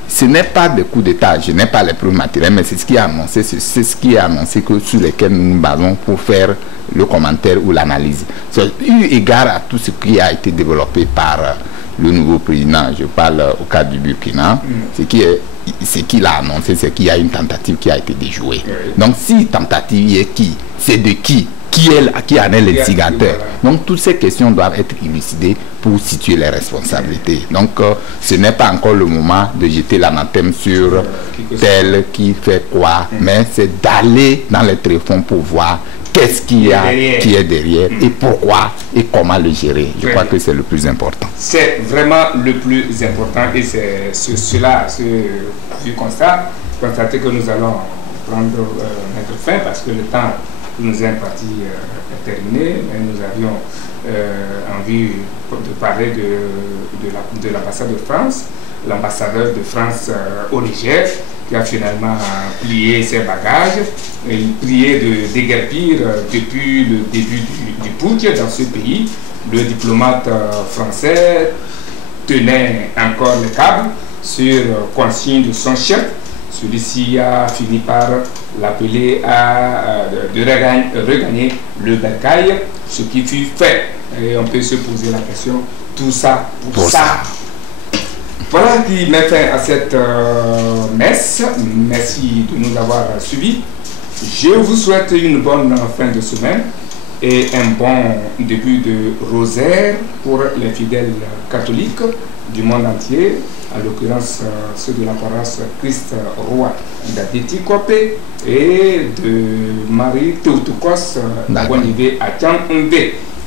ce n'est pas des coups d'État, je n'ai pas les preuves matérielles, mais c'est ce qui est annoncé, c'est ce qui est annoncé que sur lesquels nous nous basons pour faire le commentaire ou l'analyse. Eu égard à tout ce qui a été développé par le nouveau président, je parle au cas du Burkina, ce qu'il a annoncé, c'est qu'il y a une tentative qui a été déjouée. Donc si tentative est qui? C'est de qui? Qui en est l'instigateur? Donc toutes ces questions doivent être élucidées pour situer les responsabilités. Donc ce n'est pas encore le moment de jeter l'anathème sur tel qui fait quoi, mais c'est d'aller dans les tréfonds pour voir qu'est-ce qu'il y a qui est derrière et pourquoi et comment le gérer. Je crois que c'est le plus important. C'est vraiment le plus important et c'est cela, ce constater que nous allons prendre notre fin parce que le temps nous est imparti est terminé, mais nous avions envie de parler de l'ambassade de France, l'ambassadeur de France au Niger, qui a finalement plié ses bagages. Il priait de déguerpir depuis le début du putsch dans ce pays. Le diplomate français tenait encore le câble sur consigne de son chef. Celui-ci a fini par l'appeler de regagner le bercail, ce qui fut fait. Et on peut se poser la question, tout ça pour ça. Voilà qui met fin à cette messe. Merci de nous avoir suivis. Je vous souhaite une bonne fin de semaine et un bon début de rosaire pour les fidèles catholiques du monde entier, en l'occurrence ceux de la paroisse Christ Roi d'Adétikope et de Marie Théotokos d'Abonivé à Tianmbe.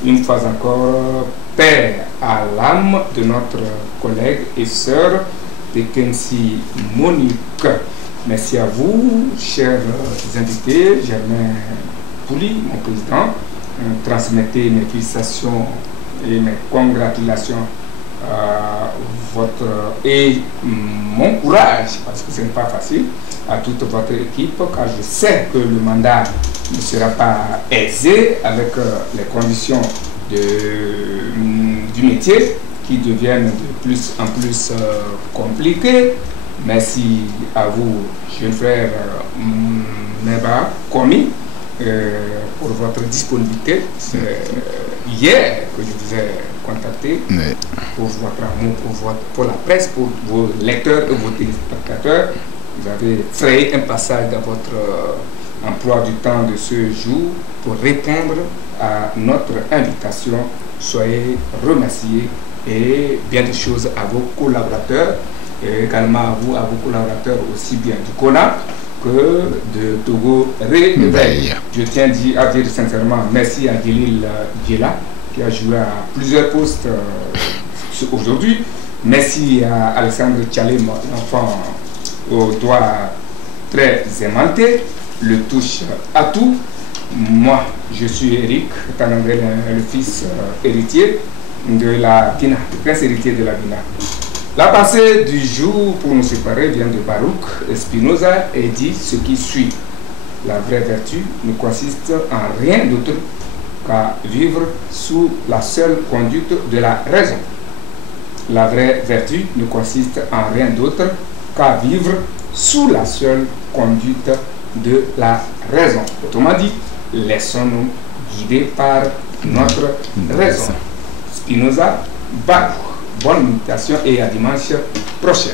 Une fois encore, paix à l'âme de notre collègue et sœur Pekensi Monique. Merci à vous, chers invités. Germain Pouli, mon président. Transmettez mes félicitations et mes congratulations à et mon courage, parce que ce n'est pas facile, à toute votre équipe, car je sais que le mandat ne sera pas aisé avec les conditions du métier qui deviennent de plus en plus compliquées. Merci à vous, jeune frère Neba Komi, pour votre disponibilité. Hier que je vous ai contacté pour votre amour, pour la presse, pour vos lecteurs et vos téléspectateurs. Vous avez frayé un passage dans votre emploi du temps de ce jour pour répondre à notre invitation. Soyez remerciés et bien des choses à vos collaborateurs et également à vous, à vos collaborateurs aussi bien du CONAP que de Togo Réveil. Je tiens à dire sincèrement merci à Gélil Djela qui a joué à plusieurs postes aujourd'hui. Merci à Alexandre Tchalem, l'enfant aux doigts très aimantés, le touche à tout. Moi, je suis Eric Tanangel, le fils héritier de la Bina, le prince héritier de la Bina. La pensée du jour pour nous séparer vient de Baruch Spinoza et dit ce qui suit. La vraie vertu ne consiste en rien d'autre qu'à vivre sous la seule conduite de la raison. La vraie vertu ne consiste en rien d'autre qu'à vivre sous la seule conduite de la raison. Autrement dit, laissons-nous guider par notre raison. Spinoza, Baruch. Bonne méditation et à dimanche prochain.